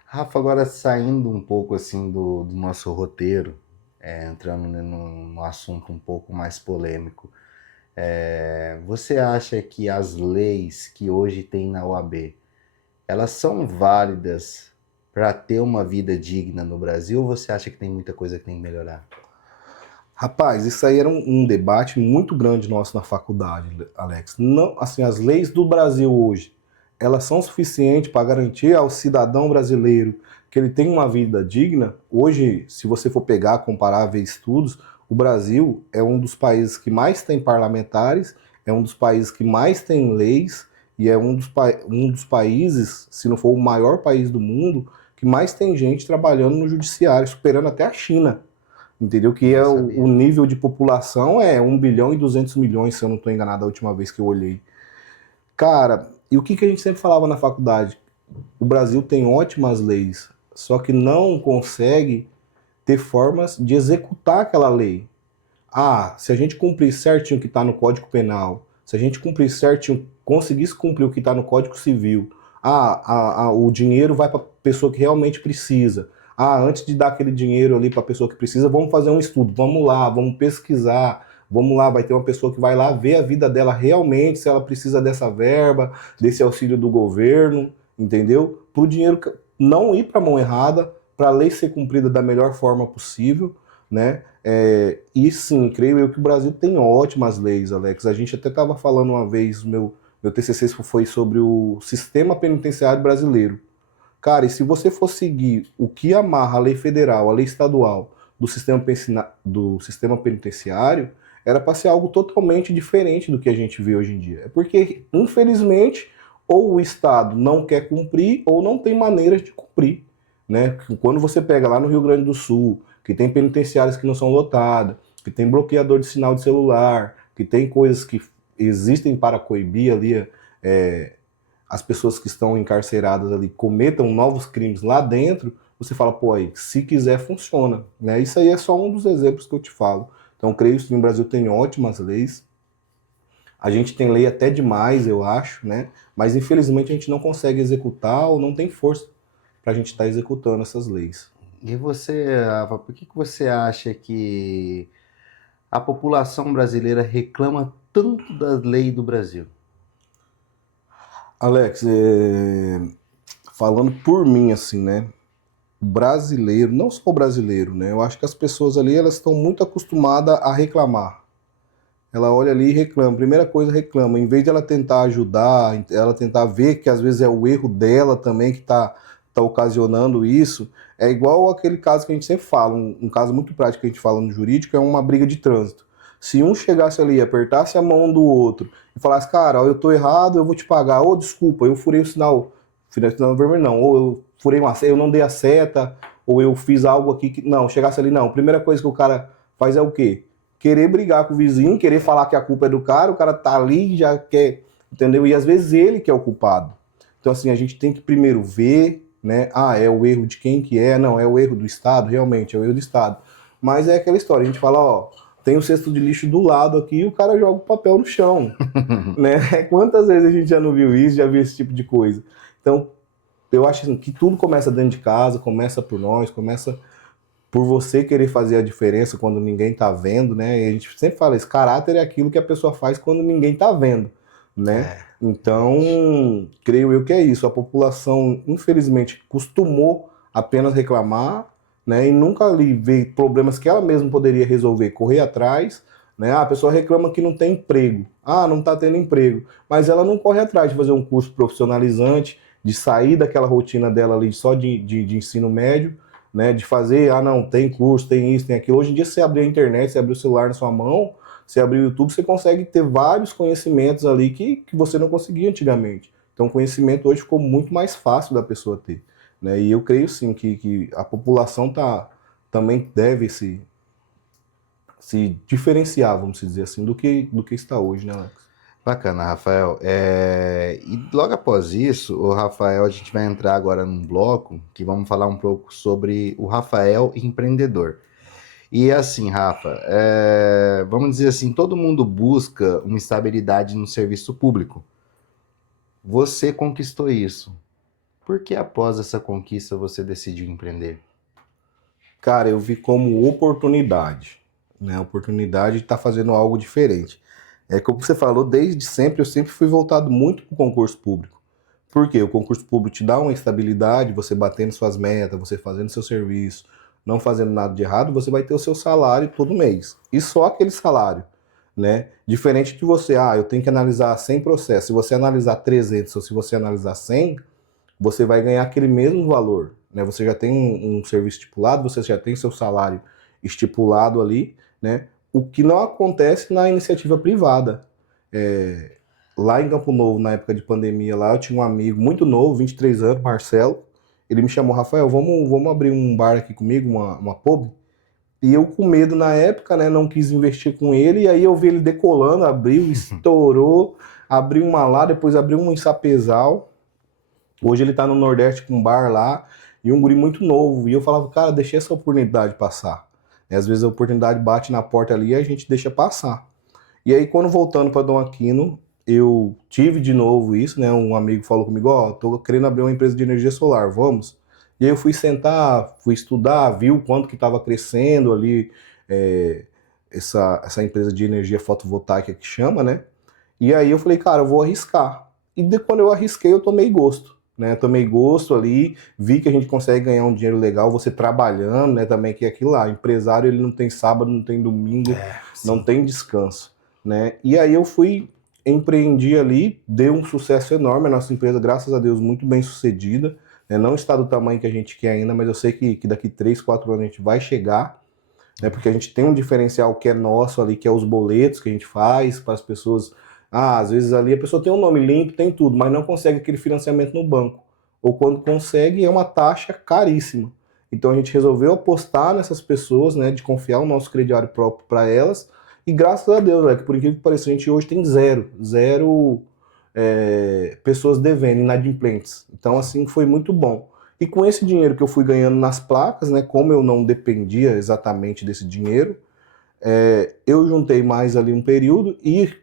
Rafa, agora saindo um pouco assim do nosso roteiro, entrando num assunto um pouco mais polêmico, você acha que as leis que hoje tem na OAB, elas são válidas para ter uma vida digna no Brasil, ou você acha que tem muita coisa que tem que melhorar? Rapaz, isso aí era um debate muito grande nosso na faculdade, Alex. Não, assim, as leis do Brasil hoje, elas são suficientes para garantir ao cidadão brasileiro que ele tem uma vida digna? Hoje, se você for pegar, comparar, ver estudos, o Brasil é um dos países que mais tem parlamentares, é um dos países que mais tem leis e é um dos países, se não for o maior país do mundo, que mais tem gente trabalhando no judiciário, superando até a China. Entendeu? Que é o nível de população é 1 bilhão e 200 milhões, se eu não estou enganado a última vez que eu olhei. Cara, e o que a gente sempre falava na faculdade? O Brasil tem ótimas leis, só que não consegue ter formas de executar aquela lei. Se a gente cumprir certinho o que está no Código Penal, se a gente cumprir certinho, conseguisse cumprir o que está no Código Civil, o dinheiro vai para a pessoa que realmente precisa. Antes de dar aquele dinheiro ali para a pessoa que precisa, vamos fazer um estudo, vamos lá, vamos pesquisar, vamos lá, vai ter uma pessoa que vai lá ver a vida dela realmente, se ela precisa dessa verba, desse auxílio do governo, entendeu? Para o dinheiro não ir para a mão errada, para a lei ser cumprida da melhor forma possível, né? E sim, creio eu que o Brasil tem ótimas leis, Alex. A gente até estava falando uma vez, meu TCC foi sobre o sistema penitenciário brasileiro. Cara, e se você for seguir o que amarra a lei federal, a lei estadual do sistema penitenciário, era para ser algo totalmente diferente do que a gente vê hoje em dia. É porque, infelizmente, ou o Estado não quer cumprir ou não tem maneiras de cumprir, né? Quando você pega lá no Rio Grande do Sul, que tem penitenciárias que não são lotadas, que tem bloqueador de sinal de celular, que tem coisas que existem para coibir ali as pessoas que estão encarceradas ali cometam novos crimes lá dentro, você fala, pô, aí, se quiser, funciona. Né? Isso aí é só um dos exemplos que eu te falo. Então, creio que no Brasil tem ótimas leis. A gente tem lei até demais, eu acho, né? Mas infelizmente a gente não consegue executar ou não tem força para a gente estar executando essas leis. E você, Rafa, por que você acha que a população brasileira reclama tanto da lei do Brasil? Alex, falando por mim, assim, né? O brasileiro, não só o brasileiro, né? Eu acho que as pessoas ali, elas estão muito acostumadas a reclamar. Ela olha ali e reclama. Primeira coisa, reclama. Em vez de ela tentar ajudar, ela tentar ver que às vezes é o erro dela também que tá ocasionando isso, é igual aquele caso que a gente sempre fala, um caso muito prático que a gente fala no jurídico, é uma briga de trânsito. Se um chegasse ali, apertasse a mão do outro e falasse, cara, ó, eu tô errado, eu vou te pagar, ou desculpa, eu furei o sinal vermelho não, ou eu furei uma seta, eu não dei a seta, ou eu fiz algo aqui que... Não, chegasse ali, não. A primeira coisa que o cara faz é o quê? Querer brigar com o vizinho, querer falar que a culpa é do cara, o cara tá ali e já quer, entendeu? E às vezes ele que é o culpado. Então assim, a gente tem que primeiro ver, né? É o erro de quem que é? Não, é o erro do Estado, realmente, é o erro do Estado. Mas é aquela história, a gente fala, ó, tem o cesto de lixo do lado aqui e o cara joga o papel no chão, né? Quantas vezes a gente já não viu isso, já viu esse tipo de coisa? Então, eu acho assim, que tudo começa dentro de casa, começa por nós, começa por você querer fazer a diferença quando ninguém tá vendo, né? E a gente sempre fala, esse caráter é aquilo que a pessoa faz quando ninguém tá vendo, né? Então, creio eu que é isso. A população, infelizmente, costumou apenas reclamar, né, e nunca ali ver problemas que ela mesma poderia resolver, correr atrás, né? A pessoa reclama que não tem emprego, não está tendo emprego, mas ela não corre atrás de fazer um curso profissionalizante, de sair daquela rotina dela ali só de ensino médio, né, de fazer, não, tem curso, tem isso, tem aquilo. Hoje em dia, se você abrir a internet, se abrir o celular na sua mão, se abrir o YouTube, você consegue ter vários conhecimentos ali que você não conseguia antigamente. Então, o conhecimento hoje ficou muito mais fácil da pessoa ter, né? E eu creio, sim, que a população também deve se diferenciar, vamos dizer assim, do que está hoje, né, Alex? Bacana, Rafael. E logo após isso, o Rafael, a gente vai entrar agora num bloco que vamos falar um pouco sobre o Rafael empreendedor. E assim, Rafa, vamos dizer assim, todo mundo busca uma estabilidade no serviço público. Você conquistou isso. Por que após essa conquista você decidiu empreender? Cara, eu vi como oportunidade, né? Oportunidade de estar fazendo algo diferente. Como você falou, desde sempre eu sempre fui voltado muito para o concurso público. Por quê? O concurso público te dá uma estabilidade, você batendo suas metas, você fazendo seu serviço, não fazendo nada de errado, você vai ter o seu salário todo mês. E só aquele salário, né? Diferente de você, eu tenho que analisar 100 processos. Se você analisar 300 ou se você analisar 100, você vai ganhar aquele mesmo valor, né? Você já tem um serviço estipulado, você já tem seu salário estipulado ali, né? O que não acontece na iniciativa privada. Lá em Campo Novo, na época de pandemia, lá eu tinha um amigo muito novo, 23 anos, Marcelo. Ele me chamou, Rafael, vamos abrir um bar aqui comigo, uma pub. E eu com medo na época, né, não quis investir com ele, e aí eu vi ele decolando, abriu, estourou, abriu uma lá, depois abriu um em Sapezal. Hoje ele tá no Nordeste com um bar lá, e um guri muito novo. E eu falava, cara, deixa essa oportunidade passar. E às vezes a oportunidade bate na porta ali e a gente deixa passar. E aí, quando voltando para Dom Aquino, eu tive de novo isso, né? Um amigo falou comigo, tô querendo abrir uma empresa de energia solar, vamos? E aí eu fui sentar, fui estudar, vi o quanto que estava crescendo ali essa empresa de energia fotovoltaica que chama, né? E aí eu falei, cara, eu vou arriscar. Quando eu arrisquei, eu tomei gosto, né? Tomei gosto ali, vi que a gente consegue ganhar um dinheiro legal, você trabalhando, né? Também que é aquilo lá, empresário ele não tem sábado, não tem domingo, não tem descanso, né? E aí eu empreendi ali, deu um sucesso enorme, a nossa empresa, graças a Deus, muito bem sucedida, né? Não está do tamanho que a gente quer ainda, mas eu sei que daqui 3, 4 anos a gente vai chegar, né? Porque a gente tem um diferencial que é nosso ali, que é os boletos que a gente faz para as pessoas. Às vezes ali a pessoa tem um nome limpo, tem tudo, mas não consegue aquele financiamento no banco. Ou quando consegue, é uma taxa caríssima. Então a gente resolveu apostar nessas pessoas, né, de confiar o nosso crediário próprio para elas. E graças a Deus, que por incrível que pareça, a gente hoje tem zero pessoas devendo, inadimplentes. Então assim, foi muito bom. E com esse dinheiro que eu fui ganhando nas placas, né, como eu não dependia exatamente desse dinheiro, eu juntei mais ali um período e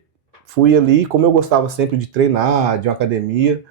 fui ali, como eu gostava sempre de treinar, de uma academia,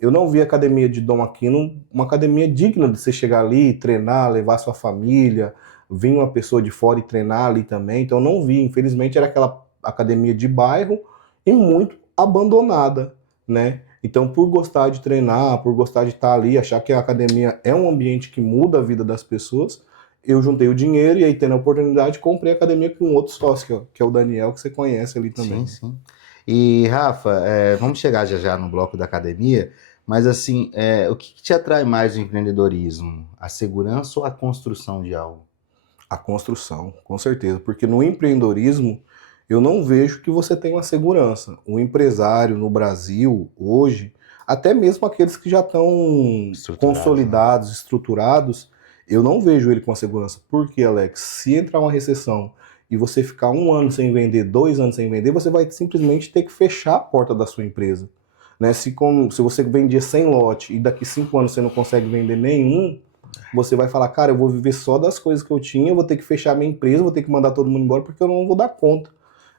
eu não vi a academia de Dom Aquino uma academia digna de você chegar ali, treinar, levar sua família, vir uma pessoa de fora e treinar ali também, então eu não vi, infelizmente era aquela academia de bairro e muito abandonada, né? Então por gostar de treinar, por gostar de estar ali, achar que a academia é um ambiente que muda a vida das pessoas, eu juntei o dinheiro e aí, tendo a oportunidade, comprei a academia com outro sócio, que é o Daniel, que você conhece ali também. Sim, sim. E, Rafa, vamos chegar já no bloco da academia, mas assim, o que te atrai mais no empreendedorismo? A segurança ou a construção de algo? A construção, com certeza, porque no empreendedorismo eu não vejo que você tem uma segurança. O empresário no Brasil, hoje, até mesmo aqueles que já estão consolidados, né, estruturados, eu não vejo ele com a segurança. Porque, Alex, se entrar uma recessão e você ficar 1 ano sem vender, 2 anos sem vender, você vai simplesmente ter que fechar a porta da sua empresa. Né? Se você vendia 100 lotes e daqui 5 anos você não consegue vender nenhum, você vai falar, cara, eu vou viver só das coisas que eu tinha, eu vou ter que fechar minha empresa, vou ter que mandar todo mundo embora porque eu não vou dar conta.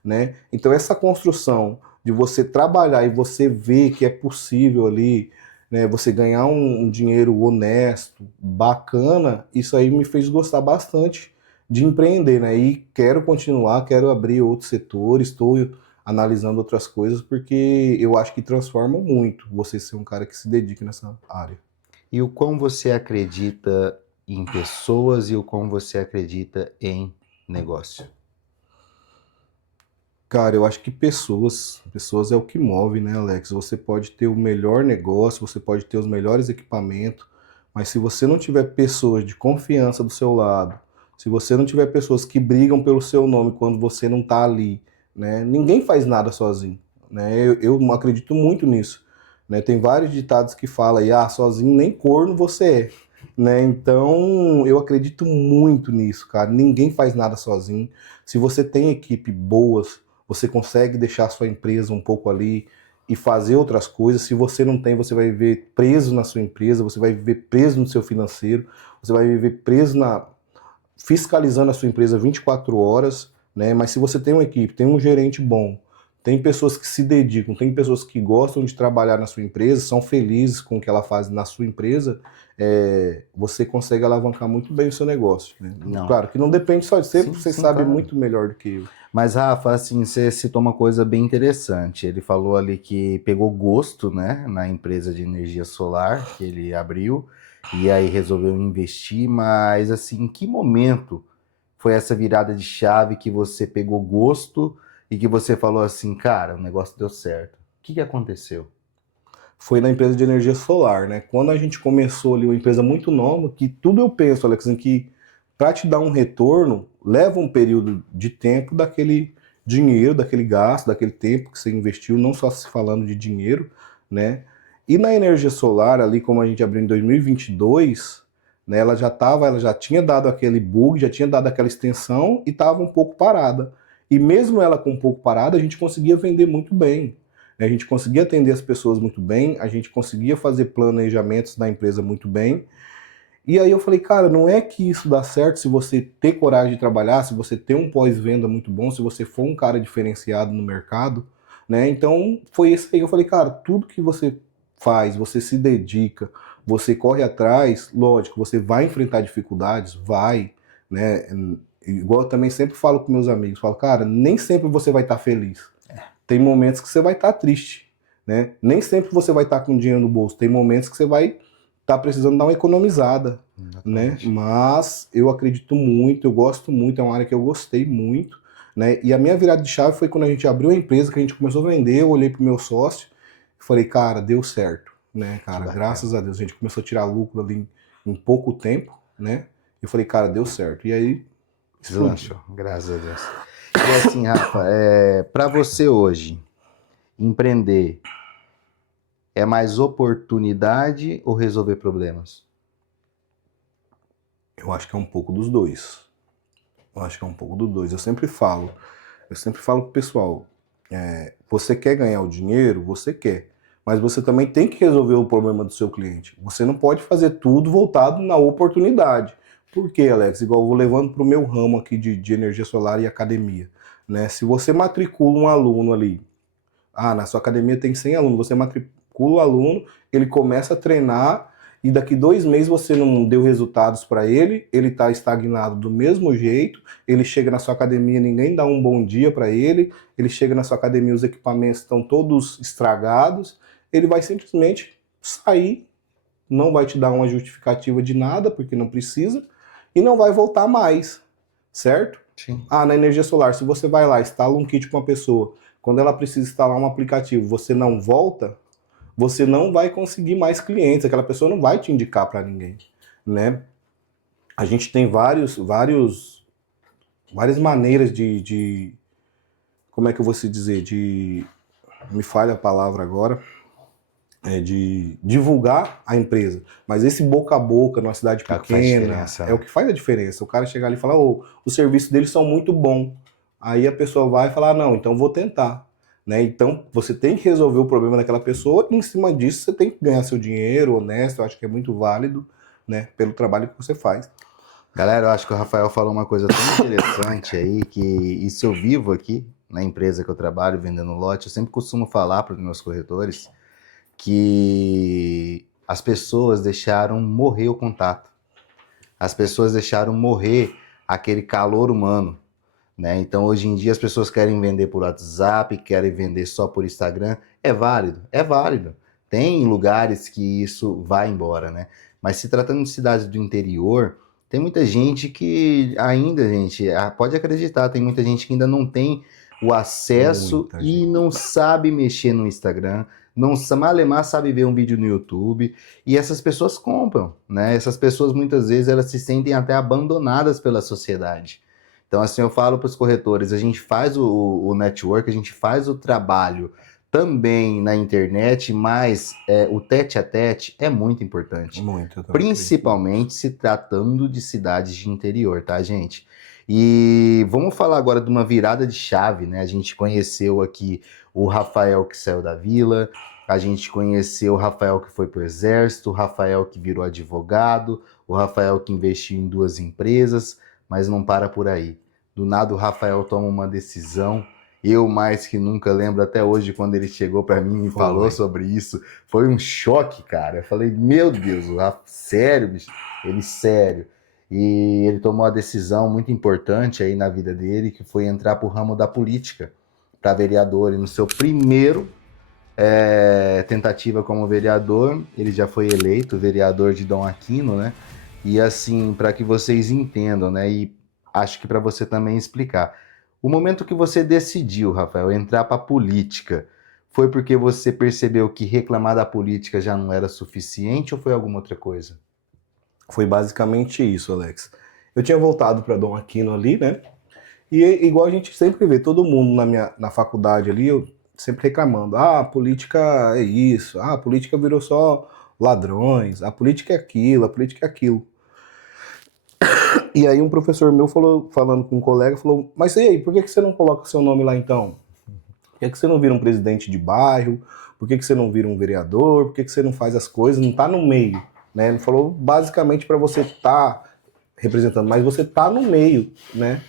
Né? Então essa construção de você trabalhar e você ver que é possível ali, né, você ganhar um dinheiro honesto, bacana, isso aí me fez gostar bastante de empreender, né? E quero continuar, quero abrir outros setores, estou analisando outras coisas, porque eu acho que transforma muito você ser um cara que se dedica nessa área. E o quão você acredita em pessoas e o como você acredita em negócio? Cara, eu acho que pessoas é o que move, né, Alex? Você pode ter o melhor negócio, você pode ter os melhores equipamentos, mas se você não tiver pessoas de confiança do seu lado, se você não tiver pessoas que brigam pelo seu nome quando você não tá ali, né? Ninguém faz nada sozinho, né? Eu acredito muito nisso, né? Tem vários ditados que falam aí, sozinho nem corno você é, né? Então, eu acredito muito nisso, cara. Ninguém faz nada sozinho. Se você tem equipe boas, você consegue deixar a sua empresa um pouco ali e fazer outras coisas. Se você não tem, você vai viver preso na sua empresa, você vai viver preso no seu financeiro, você vai viver preso fiscalizando a sua empresa 24 horas, né? Mas se você tem uma equipe, tem um gerente bom, tem pessoas que se dedicam, tem pessoas que gostam de trabalhar na sua empresa, são felizes com o que ela faz na sua empresa, você consegue alavancar muito bem o seu negócio, né? Não. Claro que não depende só de você, Sim, você sim, sabe claro. muito melhor do que eu. Mas, Rafa, assim, você citou uma coisa bem interessante. Ele falou ali que pegou gosto, né, na empresa de energia solar que ele abriu e aí resolveu investir, mas, assim, em que momento foi essa virada de chave que você pegou gosto e que você falou assim, cara, o negócio deu certo? O que aconteceu? Foi na empresa de energia solar, né? Quando a gente começou ali uma empresa muito nova, que tudo eu penso, Alex, em que para te dar um retorno, leva um período de tempo daquele dinheiro, daquele gasto, daquele tempo que você investiu, não só se falando de dinheiro, né? E na energia solar, ali como a gente abriu em 2022, né, ela já tinha dado aquele bug, já tinha dado aquela extensão e estava um pouco parada. E mesmo ela com um pouco parada, a gente conseguia vender muito bem. A gente conseguia atender as pessoas muito bem, a gente conseguia fazer planejamentos na empresa muito bem. E aí eu falei, cara, não é que isso dá certo se você ter coragem de trabalhar, se você ter um pós-venda muito bom, se você for um cara diferenciado no mercado, né? Então foi isso aí que eu falei, cara, tudo que você faz, você se dedica, você corre atrás, lógico, você vai enfrentar dificuldades, vai, né? Igual eu também sempre falo com meus amigos, falo, cara, nem sempre você vai estar feliz. Tem momentos que você vai estar triste, né? Nem sempre você vai estar com dinheiro no bolso. Tem momentos que você vai estar precisando dar uma economizada, né? Exatamente. Mas eu acredito muito, eu gosto muito, é uma área que eu gostei muito, né? E a minha virada de chave foi quando a gente abriu a empresa, que a gente começou a vender, eu olhei pro meu sócio e falei, cara, deu certo, né, cara? Graças a Deus, a gente começou a tirar lucro ali em pouco tempo, né? Eu falei, cara, deu certo. E aí, explodiu. Deslanchou, graças a Deus. E assim, Rafa, para você hoje, empreender é mais oportunidade ou resolver problemas? Eu acho que é um pouco dos dois. Eu acho que é um pouco dos dois. Eu sempre falo pro pessoal, você quer ganhar o dinheiro? Você quer. Mas você também tem que resolver o problema do seu cliente. Você não pode fazer tudo voltado na oportunidade. Por quê, Alex? Igual eu vou levando para o meu ramo aqui de energia solar e academia. Né? Se você matricula um aluno ali, na sua academia tem 100 alunos, você matricula o aluno, ele começa a treinar e daqui 2 meses você não deu resultados para ele, ele está estagnado do mesmo jeito, ele chega na sua academia, ninguém dá um bom dia para ele chega na sua academia, os equipamentos estão todos estragados, ele vai simplesmente sair, não vai te dar uma justificativa de nada, porque não precisa, e não vai voltar mais, certo? Sim. Na energia solar, se você vai lá, instala um kit para uma pessoa, quando ela precisa instalar um aplicativo, você não volta, você não vai conseguir mais clientes, aquela pessoa não vai te indicar para ninguém, né? A gente tem várias maneiras como é que eu vou se dizer, me falha a palavra agora, de divulgar a empresa. Mas esse boca a boca numa cidade É o que faz pequena diferença, né? é o que faz a diferença. O cara chegar ali e falar, os serviços deles são muito bons. Aí a pessoa vai falar, não, então vou tentar. Né? Então você tem que resolver o problema daquela pessoa e em cima disso você tem que ganhar seu dinheiro honesto, eu acho que é muito válido, né, pelo trabalho que você faz. Galera, eu acho que o Rafael falou uma coisa tão interessante aí, que isso eu vivo aqui na empresa que eu trabalho vendendo lote, eu sempre costumo falar para os meus corretores que as pessoas deixaram morrer o contato. As pessoas deixaram morrer aquele calor humano, né? Então, hoje em dia, as pessoas querem vender por WhatsApp, querem vender só por Instagram. É válido, é válido. Tem lugares que isso vai embora, né? Mas se tratando de cidades do interior, tem muita gente que ainda, gente, pode acreditar, tem muita gente que ainda não tem o acesso Muita e gente. não sabe mexer no Instagram, não malemar sabe ver um vídeo no YouTube, e essas pessoas compram, né? Essas pessoas muitas vezes elas se sentem até abandonadas pela sociedade. Então, assim, eu falo para os corretores, a gente faz o network, a gente faz o trabalho também na internet, mas o tete a tete é muito importante. Muito, eu também acredito Principalmente nisso. se tratando de cidades de interior, tá, gente? E vamos falar agora de uma virada de chave, né? A gente conheceu aqui o Rafael que saiu da vila, a gente conheceu o Rafael que foi pro exército, o Rafael que virou advogado, o Rafael que investiu em 2 empresas, mas não para por aí. Do nada o Rafael toma uma decisão. Eu mais que nunca lembro até hoje quando ele chegou para mim e me falou Foi. sobre isso. Foi um choque, cara. Eu falei, meu Deus, o Rafa, sério, bicho? Ele, sério. E ele tomou uma decisão muito importante aí na vida dele, que foi entrar pro ramo da política, para vereador. E no seu primeiro tentativa como vereador, ele já foi eleito vereador de Dom Aquino, né? E assim, para que vocês entendam, né? E acho que para você também explicar. O momento que você decidiu, Rafael, entrar para a política, foi porque você percebeu que reclamar da política já não era suficiente ou foi alguma outra coisa? Foi basicamente isso, Alex. Eu tinha voltado para Dom Aquino ali, né? E igual a gente sempre vê, todo mundo na faculdade ali, eu sempre reclamando, a política é isso, a política virou só ladrões, a política é aquilo, a política é aquilo. E aí um professor meu falou, falando com um colega, falou, mas e aí, por que você não coloca seu nome lá então? Por que você não vira um presidente de bairro? Por que você não vira um vereador? Por que você não faz as coisas? Não tá no meio, né? Ele falou basicamente para você estar representando, mas você tá no meio, né?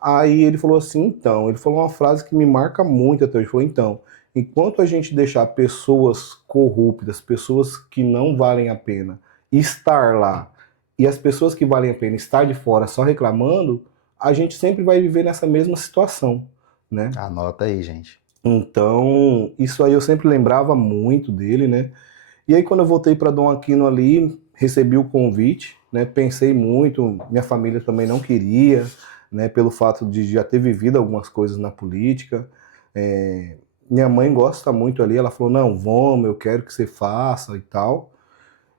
Aí ele falou assim, então, ele falou uma frase que me marca muito até hoje, ele falou, então, enquanto a gente deixar pessoas corruptas, pessoas que não valem a pena estar lá, e as pessoas que valem a pena estar de fora só reclamando, a gente sempre vai viver nessa mesma situação, né? Anota aí, gente. Então, isso aí eu sempre lembrava muito dele, né? E aí quando eu voltei para Dom Aquino ali, recebi o convite, né? Pensei muito, minha família também não queria, né? Pelo fato de já ter vivido algumas coisas na política. Minha mãe gosta muito ali, ela falou, não, vamos, eu quero que você faça e tal.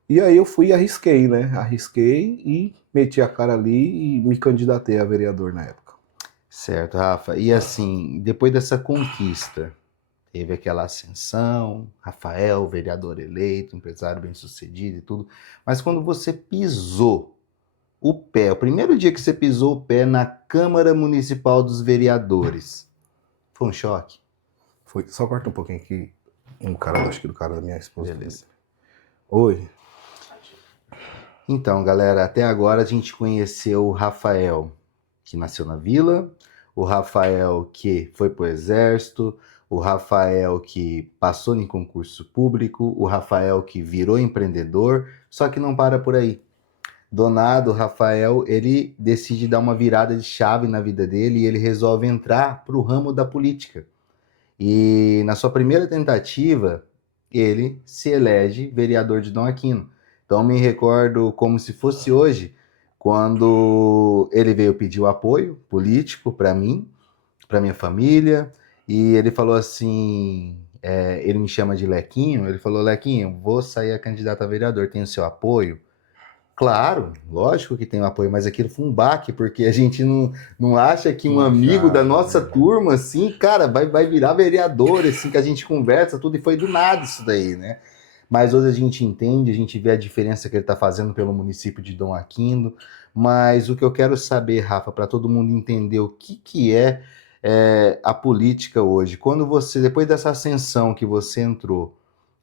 E aí eu fui e arrisquei, né? Arrisquei e meti a cara ali e me candidatei a vereador na época. Certo, Rafa. E assim, depois dessa conquista, teve aquela ascensão, Rafael, vereador eleito, empresário bem-sucedido e tudo. Mas quando você pisou o pé, o primeiro dia que você pisou o pé na Câmara Municipal dos Vereadores, foi um choque? Foi, só corta um pouquinho aqui, acho que do cara da minha esposa. Beleza. Oi. Então, galera, até agora a gente conheceu o Rafael, que nasceu na vila, o Rafael que foi pro exército, o Rafael que passou em concurso público, o Rafael que virou empreendedor, só que não para por aí. Donado, o Rafael, ele decide dar uma virada de chave na vida dele e ele resolve entrar pro ramo da política. E na sua primeira tentativa, ele se elege vereador de Dom Aquino. Então me recordo como se fosse hoje, quando ele veio pedir o apoio político para mim, para minha família, e ele falou assim, ele me chama de Lequinho, ele falou, Lequinho, vou sair a candidato a vereador, tem o seu apoio? Claro, lógico que tem o apoio, mas aquilo foi um baque, porque a gente não acha que um Não amigo da achava, nossa né? turma, assim, cara, vai virar vereador, assim, que a gente conversa, tudo, e foi do nada isso daí, né? Mas hoje a gente entende, a gente vê a diferença que ele está fazendo pelo município de Dom Aquino, mas o que eu quero saber, Rafa, para todo mundo entender o que é a política hoje, quando você, depois dessa ascensão que você entrou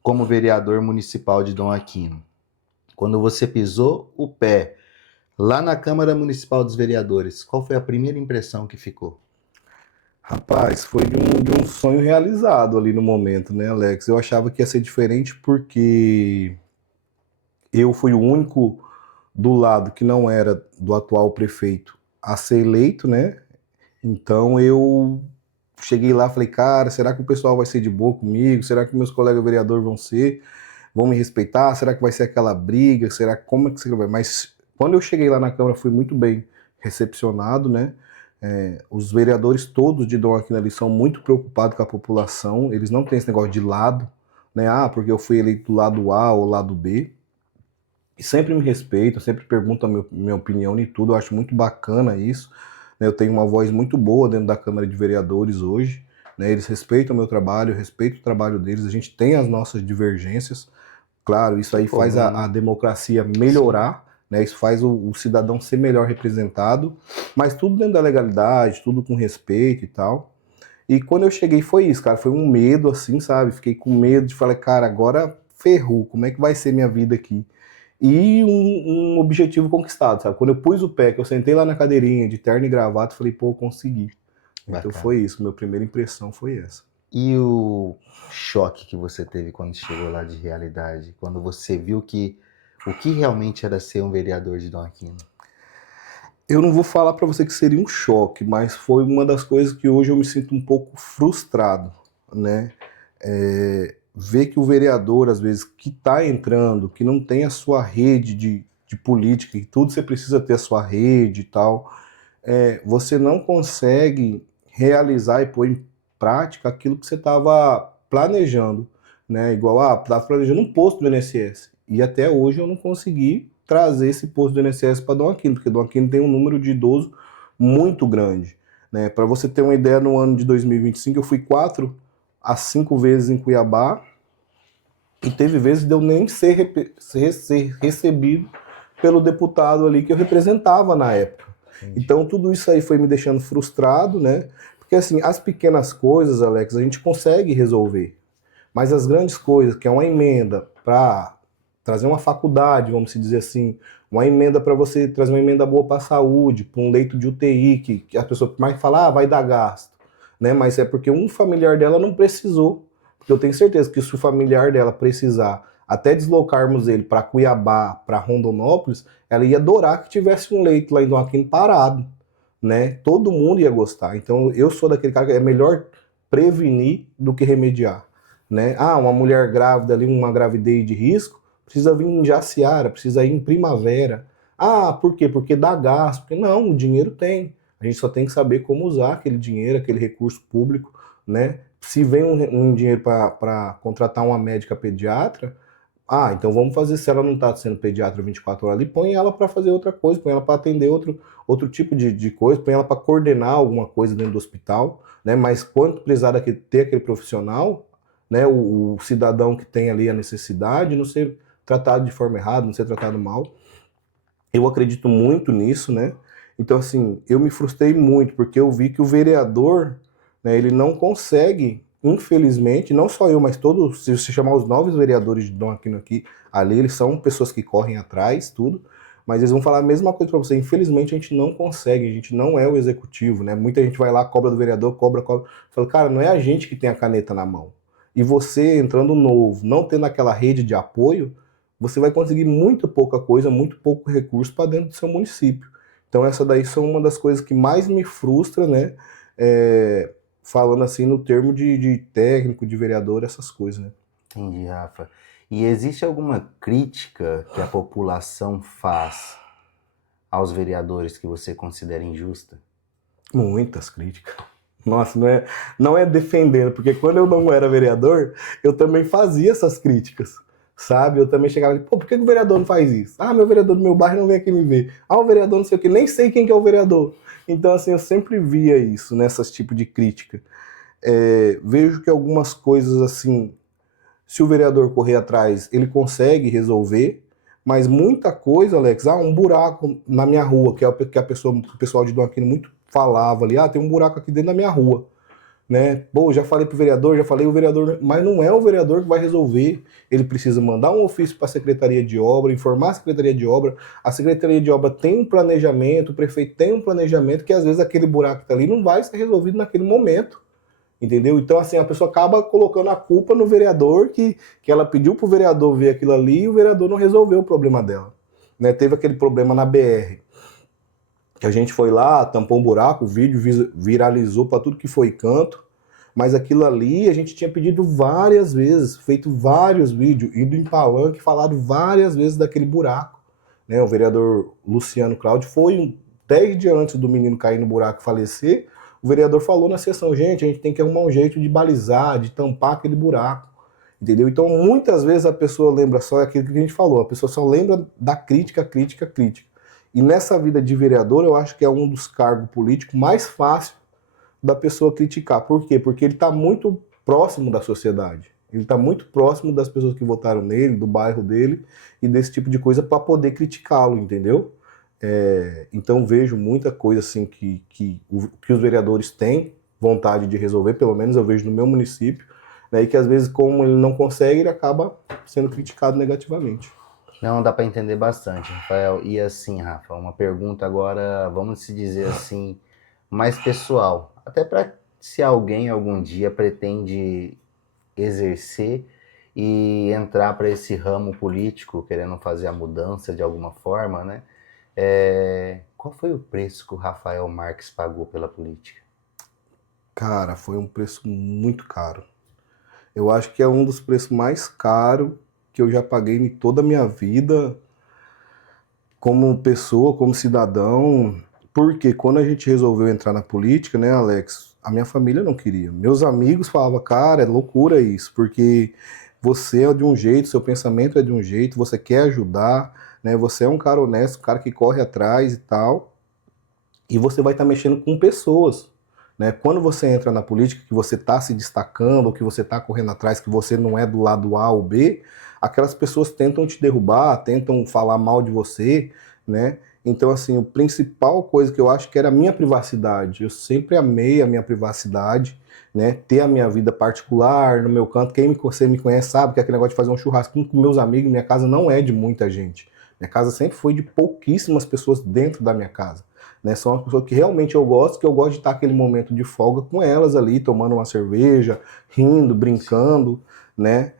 como vereador municipal de Dom Aquino, quando você pisou o pé lá na Câmara Municipal dos Vereadores, qual foi a primeira impressão que ficou? Rapaz, foi de um sonho realizado ali no momento, né, Alex? Eu achava que ia ser diferente porque eu fui o único do lado que não era do atual prefeito a ser eleito, né? Então eu cheguei lá e falei, cara, será que o pessoal vai ser de boa comigo? Será que meus colegas vereadores vão ser? vão me respeitar? Será que vai ser aquela briga? Será como é que você vai? Mas quando eu cheguei lá na Câmara, fui muito bem recepcionado, né? Os vereadores todos de Dom Aquino ali são muito preocupados com a população, eles não têm esse negócio de lado, né? Ah, porque eu fui eleito do lado A ou lado B. E sempre me respeitam, sempre perguntam a minha opinião em tudo, eu acho muito bacana isso, né? Eu tenho uma voz muito boa dentro da Câmara de Vereadores hoje, né? Eles respeitam o meu trabalho, eu respeito o trabalho deles, a gente tem as nossas divergências, claro, isso aí faz a democracia melhorar, né? Isso faz o cidadão ser melhor representado, mas tudo dentro da legalidade, tudo com respeito e tal. E quando eu cheguei foi isso, cara, foi um medo assim, sabe? Fiquei com medo de falar, cara, agora ferrou, como é que vai ser minha vida aqui? E um objetivo conquistado, sabe? Quando eu pus o pé, que eu sentei lá na cadeirinha de terno e gravata, falei, pô, eu consegui. Então foi isso, minha primeira impressão foi essa. E o choque que você teve quando chegou lá de realidade? Quando você viu que o que realmente era ser um vereador de Dom Aquino? Eu não vou falar pra você que seria um choque, mas foi uma das coisas que hoje eu me sinto um pouco frustrado, né? Ver que o vereador, às vezes, que está entrando, que não tem a sua rede de política, e tudo você precisa ter a sua rede e tal, você não consegue realizar e pôr em prática aquilo que você estava planejando, né? Igual, estava planejando um posto do INSS, e até hoje eu não consegui trazer esse posto do INSS para Dom Aquino, porque Dom Aquino tem um número de idosos muito grande, né? Para você ter uma ideia, no ano de 2025 eu fui 4 a 5 vezes em Cuiabá, e teve vezes de eu nem ser recebido pelo deputado ali que eu representava na época. Entendi. Então tudo isso aí foi me deixando frustrado, né? Porque assim, as pequenas coisas, Alex, a gente consegue resolver. Mas as grandes coisas, que é uma emenda para trazer uma faculdade, vamos dizer assim, uma emenda para você trazer uma emenda boa para a saúde, para um leito de UTI, que a pessoa mais fala, vai dar gasto, né? Mas é porque um familiar dela não precisou. Porque eu tenho certeza que se o familiar dela precisar, até deslocarmos ele para Cuiabá, para Rondonópolis, ela ia adorar que tivesse um leito lá em Dom Aquino parado, né? Todo mundo ia gostar. Então eu sou daquele cara que é melhor prevenir do que remediar, né? Uma mulher grávida ali, uma gravidez de risco, precisa vir em Jaciara, precisa ir em Primavera. Por quê? Porque dá gasto. Porque não, o dinheiro tem. A gente só tem que saber como usar aquele dinheiro, aquele recurso público, né? Se vem um dinheiro para contratar uma médica pediatra, então vamos fazer, se ela não está sendo pediatra 24 horas ali, põe ela para fazer outra coisa, põe ela para atender outro tipo de coisa, põe ela para coordenar alguma coisa dentro do hospital, né? Mas quando precisar ter aquele profissional, né, o cidadão que tem ali a necessidade, não ser tratado de forma errada, não ser tratado mal. Eu acredito muito nisso, né? Então, assim, eu me frustrei muito, porque eu vi que o vereador, né, ele não consegue, infelizmente, não só eu, mas todos, se você chamar os 9 vereadores de Dom Aquino aqui, ali, eles são pessoas que correm atrás, tudo, mas eles vão falar a mesma coisa para você. Infelizmente, a gente não consegue, a gente não é o executivo, né? Muita gente vai lá, cobra do vereador, cobra. Fala, cara, não é a gente que tem a caneta na mão. E você, entrando novo, não tendo aquela rede de apoio, você vai conseguir muito pouca coisa, muito pouco recurso para dentro do seu município. Então essa daí são uma das coisas que mais me frustra, né? Falando assim no termo de técnico, de vereador, essas coisas, né? Entendi, Rafa. E existe alguma crítica que a população faz aos vereadores que você considera injusta? Muitas críticas. Nossa, não é defendendo, porque quando eu não era vereador, eu também fazia essas críticas, sabe? Eu também chegava e por que o vereador não faz isso? Meu vereador do meu bairro não vem aqui me ver. O vereador não sei o que, nem sei quem que é o vereador. Então, assim, eu sempre via isso, nessas tipos de crítica. Vejo que algumas coisas, assim, se o vereador correr atrás, ele consegue resolver, mas muita coisa, Alex, um buraco na minha rua, que é o que o pessoal de Dom Aquino muito falava ali, tem um buraco aqui dentro da minha rua, né? Já falei pro vereador, o vereador, mas não é o vereador que vai resolver. Ele precisa mandar um ofício para a Secretaria de Obra, informar a Secretaria de Obra. A Secretaria de Obra tem um planejamento, o prefeito tem um planejamento, que às vezes aquele buraco que tá ali não vai ser resolvido naquele momento, entendeu? Então, assim, a pessoa acaba colocando a culpa no vereador, que ela pediu pro vereador ver aquilo ali e o vereador não resolveu o problema dela, né? Teve aquele problema na BR, que a gente foi lá, tampou um buraco, o vídeo viralizou para tudo que foi canto, Mas aquilo ali a gente tinha pedido várias vezes, feito vários vídeos, ido em palanque, falado várias vezes daquele buraco, né? O vereador Luciano Cláudio foi 10 dias antes do menino cair no buraco e falecer. O vereador falou na sessão, gente, a gente tem que arrumar um jeito de balizar, de tampar aquele buraco, entendeu? Então, muitas vezes a pessoa lembra só aquilo que a gente falou, a pessoa só lembra da crítica, crítica, crítica. E nessa vida de vereador, eu acho que é um dos cargos políticos mais fáceis da pessoa criticar. Por quê? Porque ele está muito próximo da sociedade. Ele está muito próximo das pessoas que votaram nele, do bairro dele e desse tipo de coisa para poder criticá-lo, entendeu? Então vejo muita coisa assim que os vereadores têm vontade de resolver, pelo menos eu vejo no meu município, né, e que às vezes, como ele não consegue, ele acaba sendo criticado negativamente. Não, dá para entender bastante, Rafael. E assim, Rafa, uma pergunta agora, vamos se dizer assim, mais pessoal. Até para se alguém algum dia pretende exercer e entrar para esse ramo político, querendo fazer a mudança de alguma forma, né? Qual foi o preço que o Rafael Marques pagou pela política? Cara, foi um preço muito caro. Eu acho que é um dos preços mais caros que eu já paguei em toda a minha vida, como pessoa, como cidadão. Porque quando a gente resolveu entrar na política, né, Alex, a minha família não queria. Meus amigos falavam, cara, é loucura isso, porque você é de um jeito, seu pensamento é de um jeito, você quer ajudar, né, você é um cara honesto, um cara que corre atrás e tal, e você vai estar mexendo com pessoas. Né? Quando você entra na política, que você está se destacando, ou que você está correndo atrás, que você não é do lado A ou B, aquelas pessoas tentam te derrubar, tentam falar mal de você, né? Então, assim, a principal coisa que eu acho que era a minha privacidade. Eu sempre amei a minha privacidade, né? Ter a minha vida particular no meu canto. Você me conhece sabe que é aquele negócio de fazer um churrasquinho com meus amigos. Minha casa não é de muita gente. Minha casa sempre foi de pouquíssimas pessoas dentro da minha casa. Né, são as pessoas que realmente eu gosto de estar aquele momento de folga com elas ali, tomando uma cerveja, rindo, brincando, né?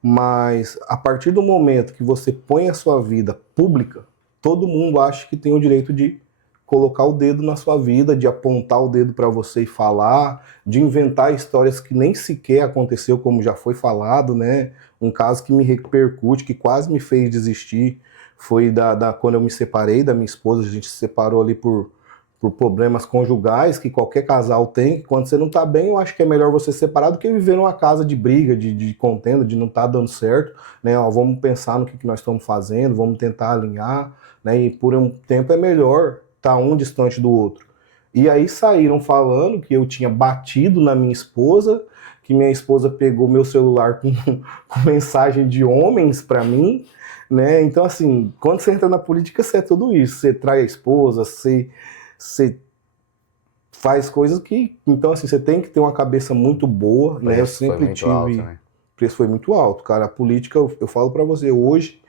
Mas a partir do momento que você põe a sua vida pública, todo mundo acha que tem o direito de colocar o dedo na sua vida, de apontar o dedo para você e falar, de inventar histórias que nem sequer aconteceu, como já foi falado, né? Um caso que me repercute, que quase me fez desistir, foi quando eu me separei da minha esposa. A gente se separou ali por problemas conjugais que qualquer casal tem. Quando você não tá bem, eu acho que é melhor você separar do que viver numa casa de briga, de contenda, de não tá dando certo, né? Ó, vamos pensar no que nós estamos fazendo, vamos tentar alinhar, né? E por um tempo é melhor estar um distante do outro. E aí saíram falando que eu tinha batido na minha esposa, que minha esposa pegou meu celular com mensagem de homens para mim, né? Então, assim, quando você entra na política, você é tudo isso. Você trai a esposa, você faz coisas que... Então, assim, você tem que ter uma cabeça muito boa, né? Eu sempre tive... Alto, né? O preço foi muito alto, cara. A política, eu falo pra você, hoje,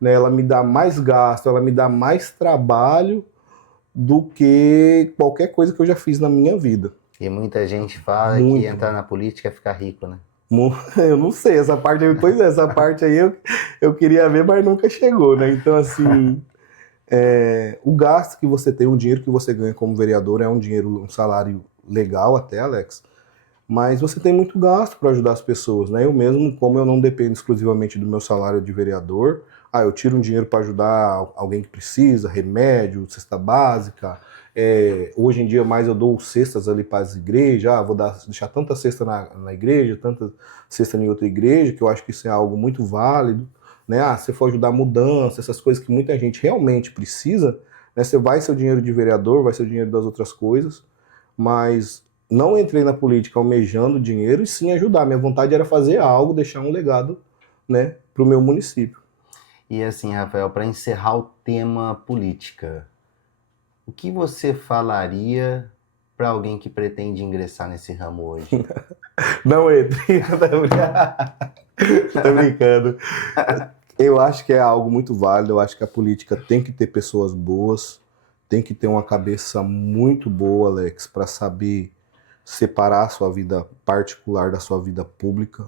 né, ela me dá mais gasto, ela me dá mais trabalho do que qualquer coisa que eu já fiz na minha vida. E muita gente fala Muito. que entrar na política é ficar rico, né? Eu não sei, essa parte aí, pois é, essa parte aí eu queria ver, mas nunca chegou, né? Então, assim... o gasto que você tem, o dinheiro que você ganha como vereador é um salário legal até, Alex, mas você tem muito gasto para ajudar as pessoas, né? Eu mesmo, como eu não dependo exclusivamente do meu salário de vereador, eu tiro um dinheiro para ajudar alguém que precisa, remédio, cesta básica. Hoje em dia mais eu dou cestas ali para as igrejas, vou deixar tanta cesta na igreja, tanta cesta em outra igreja, que eu acho que isso é algo muito válido. Né? Se for ajudar a mudança, essas coisas que muita gente realmente precisa, né? Você vai ser o dinheiro de vereador, vai ser o dinheiro das outras coisas, mas não entrei na política almejando dinheiro e sim ajudar. Minha vontade era fazer algo, deixar um legado, né, para o meu município. E assim, Rafael, para encerrar o tema política, o que você falaria para alguém que pretende ingressar nesse ramo hoje? Não entre, tô brincando. Eu acho que é algo muito válido, eu acho que a política tem que ter pessoas boas, tem que ter uma cabeça muito boa, Alex, para saber separar a sua vida particular da sua vida pública,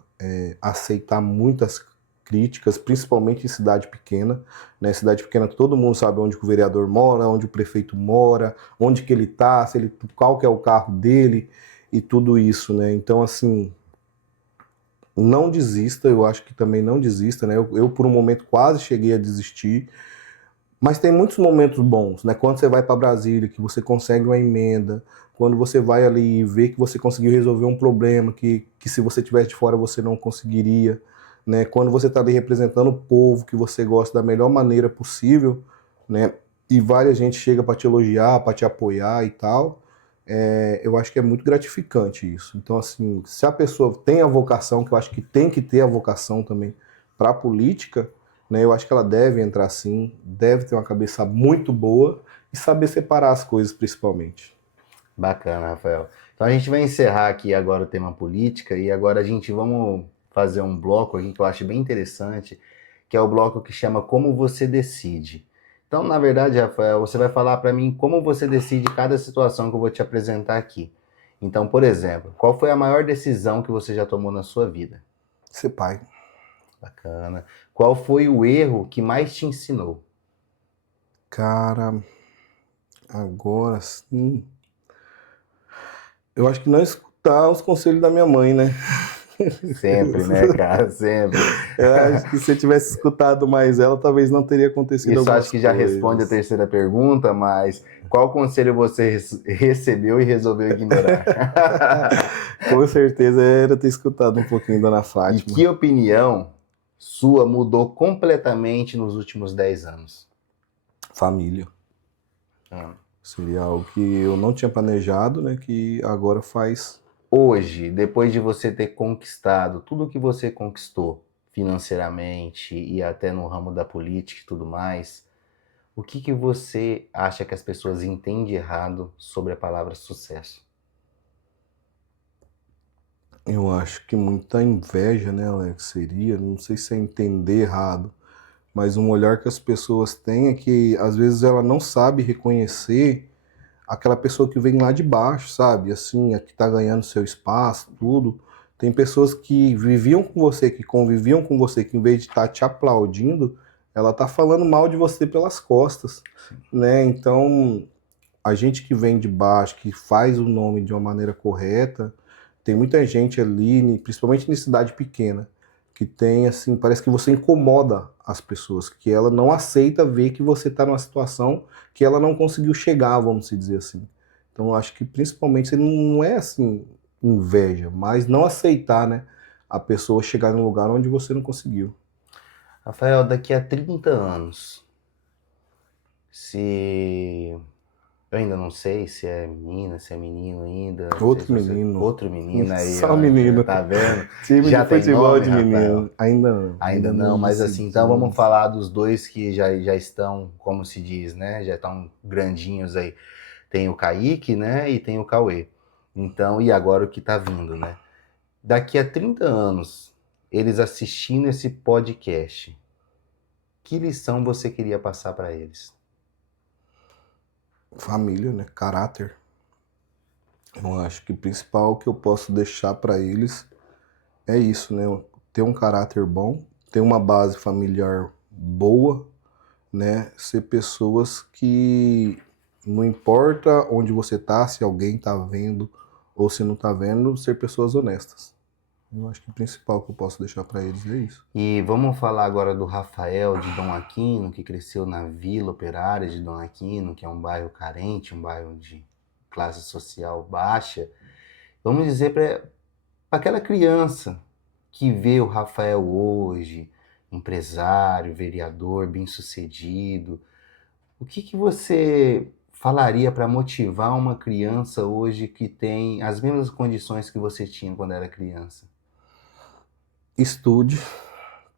aceitar muitas críticas, principalmente em cidade pequena, né? Cidade pequena todo mundo sabe onde que o vereador mora, onde o prefeito mora, onde que ele tá, qual que é o carro dele. e tudo isso, né? Então, assim, não desista, eu acho que também não desista, né? Eu por um momento quase cheguei a desistir, mas tem muitos momentos bons, né? Quando você vai para Brasília, que você consegue uma emenda, quando você vai ali e vê que você conseguiu resolver um problema que se você tivesse de fora você não conseguiria, né? Quando você está ali representando o povo que você gosta da melhor maneira possível, né? E várias gente chega para te elogiar, para te apoiar e tal, eu acho que é muito gratificante isso. Então, assim, se a pessoa tem a vocação, que eu acho que tem que ter a vocação também para a política, né, eu acho que ela deve entrar sim, deve ter uma cabeça muito boa e saber separar as coisas, principalmente. Bacana, Rafael. Então a gente vai encerrar aqui agora o tema política e agora a gente vamos fazer um bloco aqui que eu acho bem interessante, que é o bloco que chama Como Você Decide. Então, na verdade, Rafael, você vai falar para mim como você decide cada situação que eu vou te apresentar aqui. Então, por exemplo, qual foi a maior decisão que você já tomou na sua vida? Ser pai. Bacana. Qual foi o erro que mais te ensinou? Cara, agora sim. Eu acho que não escutar os conselhos da minha mãe, né? Sempre, né, cara? Sempre. Eu acho que se eu tivesse escutado mais ela, talvez não teria acontecido Isso algumas acho que já responde a coisas. terceira pergunta, mas qual conselho você recebeu e resolveu ignorar? Com certeza era ter escutado um pouquinho Dona E Fátima. que opinião sua mudou completamente nos últimos 10 anos? Família. Ah. Seria algo que eu não tinha planejado, né? Que agora faz. Hoje, depois de você ter conquistado tudo o que você conquistou financeiramente e até no ramo da política e tudo mais, o que que você acha que as pessoas entendem errado sobre a palavra sucesso? Eu acho que muita inveja, né, Alex? Seria, não sei se é entender errado, mas um olhar que as pessoas têm é que às vezes ela não sabe reconhecer aquela pessoa que vem lá de baixo, sabe? Assim, a que tá ganhando seu espaço, tudo. Tem pessoas que viviam com você, que conviviam com você, que em vez de estar te aplaudindo, ela tá falando mal de você pelas costas, né? Então, a gente que vem de baixo, que faz o nome de uma maneira correta, tem muita gente ali, principalmente em cidade pequena, que tem assim, parece que você incomoda as pessoas, que ela não aceita ver que você está numa situação que ela não conseguiu chegar, vamos dizer assim. Então eu acho que principalmente não é assim inveja, mas não aceitar, né, a pessoa chegar num lugar onde você não conseguiu. Rafael, daqui a 30 anos, se eu ainda não sei se é menina, se é menino ainda, não sei se Outro você... menino, Outro menino aí, só ó, menino, tá vendo? time Já de tem futebol nome, de Rafael? menino, ainda não, Ainda não, não mas assim, então vamos decidimos. falar dos dois que já estão, como se diz, né? Já estão grandinhos aí. Tem o Kaique, né? E tem o Cauê. Então, e agora o que tá vindo, né? Daqui a 30 anos, eles assistindo esse podcast, que lição você queria passar para eles? Família, né? Caráter. Eu acho que o principal que eu posso deixar para eles é isso, né? Ter um caráter bom, ter uma base familiar boa, né? Ser pessoas que não importa onde você tá, se alguém tá vendo ou se não tá vendo, ser pessoas honestas. Eu acho que o principal que eu posso deixar para eles é isso. E vamos falar agora do Rafael de Dom Aquino, que cresceu na Vila Operária de Dom Aquino, que é um bairro carente, um bairro de classe social baixa. Vamos dizer para aquela criança que vê o Rafael hoje, empresário, vereador, bem-sucedido, o que que você falaria para motivar uma criança hoje que tem as mesmas condições que você tinha quando era criança? Estude,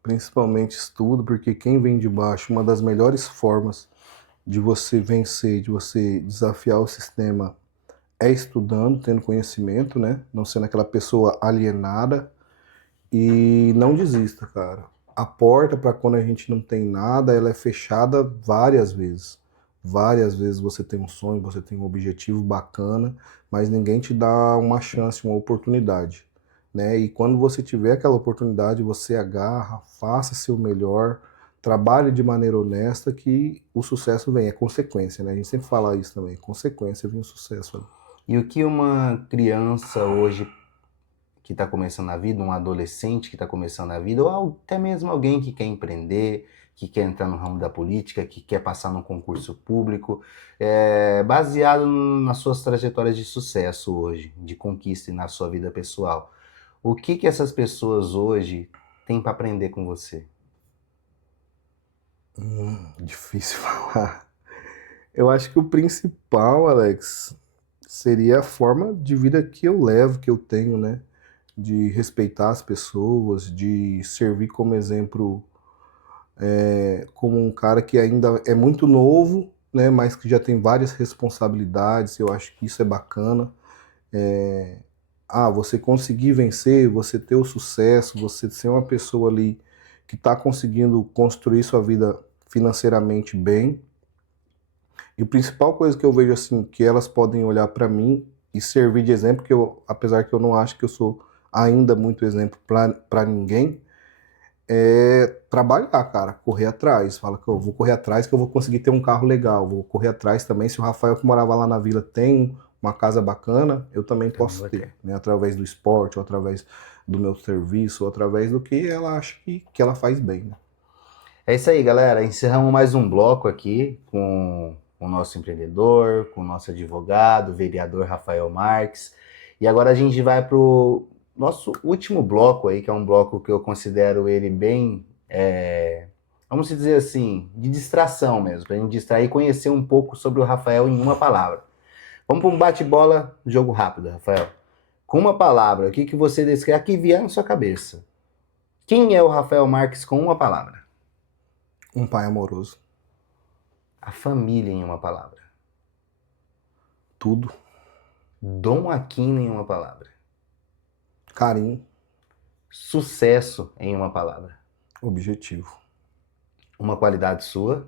principalmente estudo, porque quem vem de baixo, uma das melhores formas de você vencer, de você desafiar o sistema é estudando, tendo conhecimento, né? Não sendo aquela pessoa alienada e não desista, cara. A porta para quando a gente não tem nada, ela é fechada várias vezes. Várias vezes você tem um sonho, você tem um objetivo bacana, mas ninguém te dá uma chance, uma oportunidade, né? E quando você tiver aquela oportunidade, você agarra, faça seu melhor, trabalhe de maneira honesta que o sucesso vem, é consequência, né? A gente sempre fala isso também, consequência vem o sucesso. E o que uma criança hoje que está começando a vida, um adolescente que está começando a vida, ou até mesmo alguém que quer empreender, que quer entrar no ramo da política, que quer passar num concurso público, baseado nas suas trajetórias de sucesso hoje, de conquista e na sua vida pessoal. O que que essas pessoas hoje têm para aprender com você? Difícil falar. Eu acho que o principal, Alex, seria a forma de vida que eu levo, que eu tenho, né? De respeitar as pessoas, de servir como exemplo, como um cara que ainda é muito novo, né? Mas que já tem várias responsabilidades. Eu acho que isso é bacana. Você conseguir vencer, você ter o sucesso, você ser uma pessoa ali que está conseguindo construir sua vida financeiramente bem. E a principal coisa que eu vejo assim, que elas podem olhar para mim e servir de exemplo, que eu, apesar que eu não acho que eu sou ainda muito exemplo para ninguém, é trabalhar, cara, correr atrás. Fala que eu vou correr atrás, que eu vou conseguir ter um carro legal. Vou correr atrás também. Se o Rafael que morava lá na vila tem uma casa bacana, eu também posso ter, né? Através do esporte, ou através do meu serviço, ou através do que ela acha que ela faz bem, né? É isso aí, galera. Encerramos mais um bloco aqui com o nosso empreendedor, com o nosso advogado, vereador Rafael Marques. E agora a gente vai para o nosso último bloco aí, que é um bloco que eu considero ele bem, vamos dizer assim, de distração mesmo, para a gente distrair e conhecer um pouco sobre o Rafael em uma palavra. Vamos para um bate-bola, jogo rápido, Rafael. Com uma palavra, o que que você descreve? Aqui vier na sua cabeça. Quem é o Rafael Marques com uma palavra? Um pai amoroso. A família em uma palavra. Tudo. Dom Aquino em uma palavra. Carinho. Sucesso em uma palavra. Objetivo. Uma qualidade sua.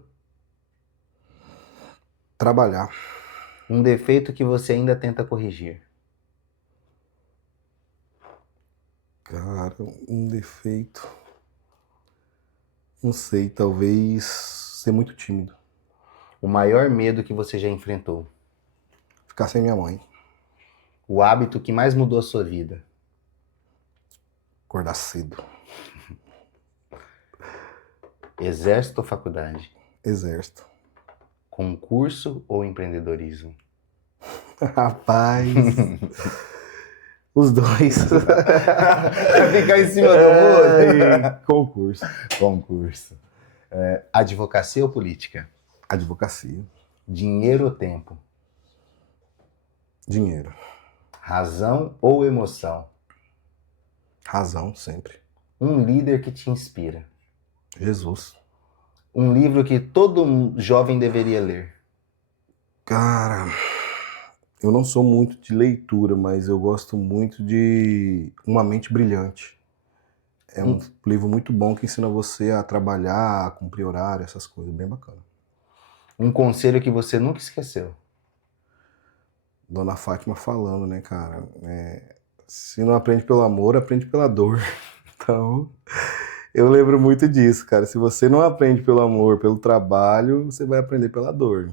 Trabalhar. Um defeito que você ainda tenta corrigir. Cara, um defeito. Não sei, talvez ser muito tímido. O maior medo que você já enfrentou. Ficar sem minha mãe. O hábito que mais mudou a sua vida. Acordar cedo. Exército ou faculdade? Exército. Concurso ou empreendedorismo? Rapaz. Os dois. Ficar em cima do muro. Concurso. Concurso. Advocacia ou política? Advocacia. Dinheiro ou tempo? Dinheiro. Razão ou emoção? Razão, sempre. Um líder que te inspira? Jesus. Um livro que todo jovem deveria ler? Cara, eu não sou muito de leitura, mas eu gosto muito de Uma Mente Brilhante. É um livro muito bom que ensina você a trabalhar, a cumprir horário, essas coisas, bem bacana. Um conselho que você nunca esqueceu? Dona Fátima falando, né, cara? Se não aprende pelo amor, aprende pela dor. Então, eu lembro muito disso, cara. Se você não aprende pelo amor, pelo trabalho, você vai aprender pela dor.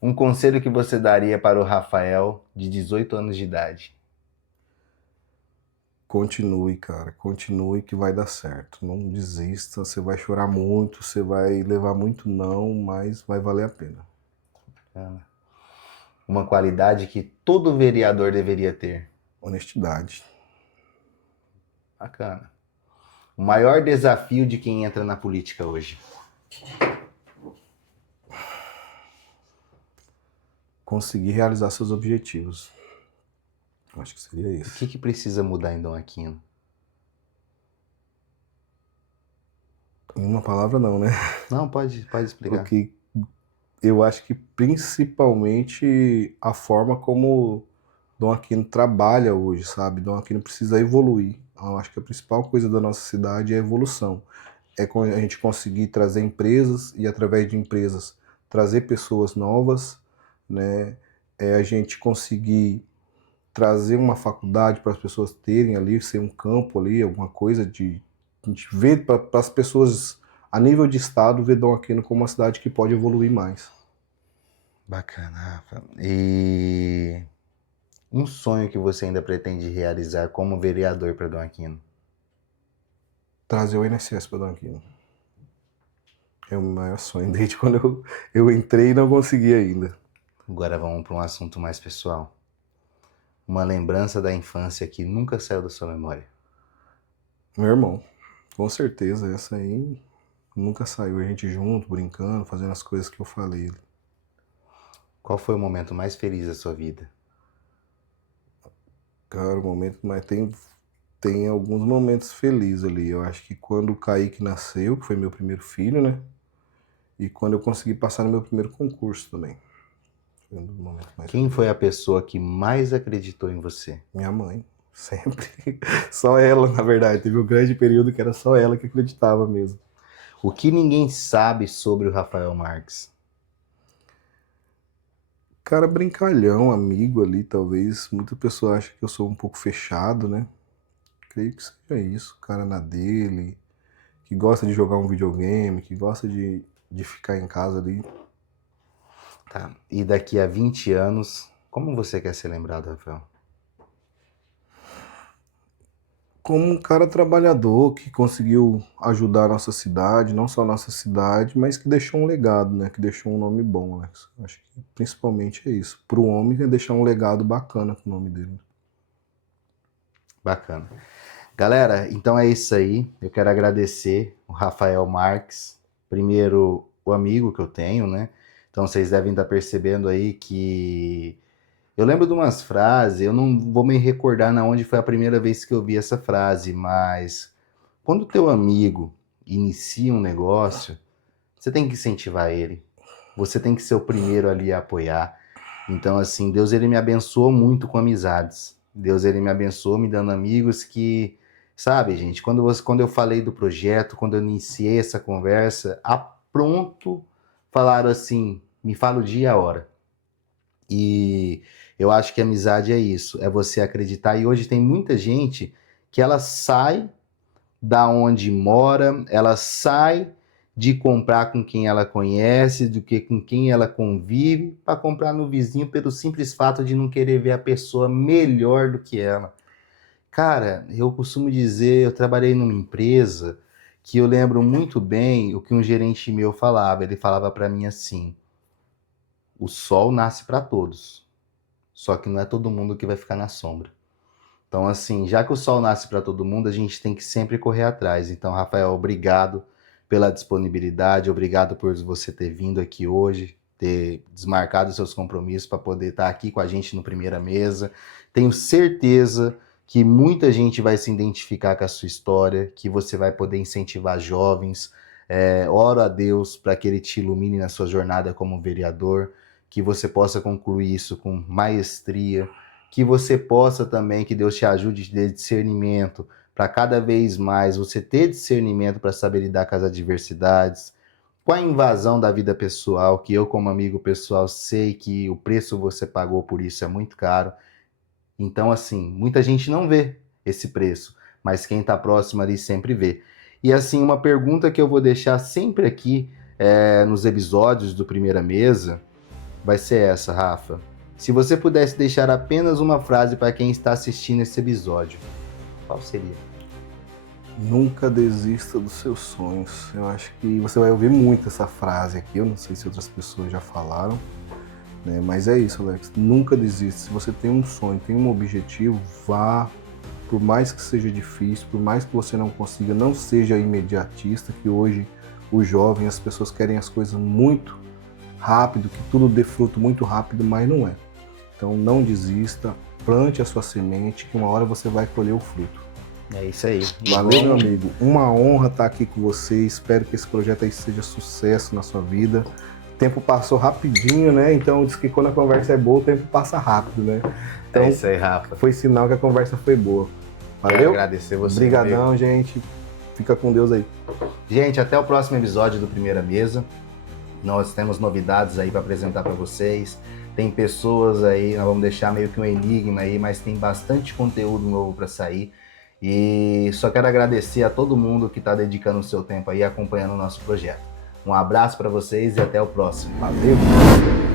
Um conselho que você daria para o Rafael de 18 anos de idade? Continue, cara. Continue que vai dar certo. Não desista. Você vai chorar muito, você vai levar muito não, mas vai valer a pena. Uma qualidade que todo vereador deveria ter? Honestidade. Bacana. O maior desafio de quem entra na política hoje? Conseguir realizar seus objetivos. Acho que seria O isso. que precisa mudar em Dom Aquino? Em uma palavra não, né? Não, pode explicar. Porque eu acho que principalmente a forma como Dom Aquino trabalha hoje, sabe? Dom Aquino precisa evoluir. Eu acho que a principal coisa da nossa cidade é a evolução. É quando a gente conseguir trazer empresas e, através de empresas, trazer pessoas novas, né? É a gente conseguir trazer uma faculdade para as pessoas terem ali, ser um campo ali, alguma coisa de... A gente vê para as pessoas, a nível de estado, ver Dom Aquino como uma cidade que pode evoluir mais. Bacana, Rafa. E Um sonho que você ainda pretende realizar como vereador para Dom Aquino? Trazer o INSS para Dom Aquino. É o maior sonho, desde quando eu entrei e não consegui ainda. Agora vamos para um assunto mais pessoal. Uma lembrança da infância que nunca saiu da sua memória. Meu irmão, com certeza, essa aí nunca saiu. A gente junto, brincando, fazendo as coisas que eu falei. Qual foi o momento mais feliz da sua vida? Cara, o momento, mas tem alguns momentos felizes ali. Eu acho que quando o Kaique nasceu, que foi meu primeiro filho, né? E quando eu consegui passar no meu primeiro concurso também. Foi um dos momentos mais Quem foi a pessoa que mais acreditou em você? Minha mãe, sempre. Só ela, na verdade. Teve um grande período que era só ela que acreditava mesmo. O que ninguém sabe sobre o Rafael Marques? Cara brincalhão, amigo ali, talvez. Muita pessoa acha que eu sou um pouco fechado, né? Creio que seja isso. Cara na dele, que gosta de jogar um videogame, que gosta de ficar em casa ali. Tá. E daqui a 20 anos, como você quer ser lembrado, Rafael? Como um cara trabalhador que conseguiu ajudar a nossa cidade, não só a nossa cidade, mas que deixou um legado, né? Que deixou um nome bom, né? Acho que principalmente é isso. Para o homem é deixar um legado bacana com o nome dele. Bacana. Galera, então é isso aí. Eu quero agradecer o Rafael Marques, primeiro o amigo que eu tenho, né? Então vocês devem estar percebendo aí que eu lembro de umas frases, eu não vou me recordar na onde foi a primeira vez que eu vi essa frase, mas quando o teu amigo inicia um negócio, você tem que incentivar ele. Você tem que ser o primeiro ali a apoiar. Então, assim, Deus ele me abençoou muito com amizades. Deus ele me abençoou me dando amigos que, sabe, gente, quando eu falei do projeto, quando eu iniciei essa conversa, a pronto falaram assim, me fala o dia e a hora. E eu acho que amizade é isso, é você acreditar. E hoje tem muita gente que ela sai da onde mora, ela sai de comprar com quem ela conhece, do que com quem ela convive, para comprar no vizinho pelo simples fato de não querer ver a pessoa melhor do que ela. Cara, eu costumo dizer, eu trabalhei numa empresa que eu lembro muito bem o que um gerente meu falava. Ele falava para mim assim: o sol nasce para todos, só que não é todo mundo que vai ficar na sombra. Então, assim, já que o sol nasce para todo mundo, a gente tem que sempre correr atrás. Então, Rafael, obrigado pela disponibilidade, obrigado por você ter vindo aqui hoje, ter desmarcado seus compromissos para poder estar aqui com a gente no Primeira Mesa. Tenho certeza que muita gente vai se identificar com a sua história, que você vai poder incentivar jovens. Oro a Deus para que Ele te ilumine na sua jornada como vereador, que você possa concluir isso com maestria, que você possa também, que Deus te ajude a ter discernimento, para cada vez mais você ter discernimento para saber lidar com as adversidades, com a invasão da vida pessoal, que eu como amigo pessoal sei que o preço você pagou por isso é muito caro. Então, assim, muita gente não vê esse preço, mas quem está próximo ali sempre vê. E assim, uma pergunta que eu vou deixar sempre aqui nos episódios do Primeira Mesa vai ser essa, Rafa. Se você pudesse deixar apenas uma frase para quem está assistindo esse episódio, qual seria? Nunca desista dos seus sonhos. Eu acho que você vai ouvir muito essa frase aqui. Eu não sei se outras pessoas já falaram, né? Mas é isso, Alex. Nunca desista. Se você tem um sonho, tem um objetivo, vá. Por mais que seja difícil, por mais que você não consiga, não seja imediatista, que hoje o jovem, as pessoas querem as coisas muito rápido, que tudo dê fruto muito rápido, mas não é. Então não desista, plante a sua semente, que uma hora você vai colher o fruto. É isso aí. Valeu, meu amigo. Uma honra estar aqui com você. Espero que esse projeto aí seja sucesso na sua vida. O tempo passou rapidinho, né? Então diz que quando a conversa é boa, o tempo passa rápido, né? Então, é isso aí, Rafa. Foi sinal que a conversa foi boa. Valeu? Quero agradecer você. Obrigadão, amigo. Gente. Fica com Deus aí. Gente, até o próximo episódio do Primeira Mesa. Nós temos novidades aí para apresentar para vocês. Tem pessoas aí, nós vamos deixar meio que um enigma aí, mas tem bastante conteúdo novo para sair. E só quero agradecer a todo mundo que está dedicando o seu tempo aí acompanhando o nosso projeto. Um abraço para vocês e até o próximo. Valeu!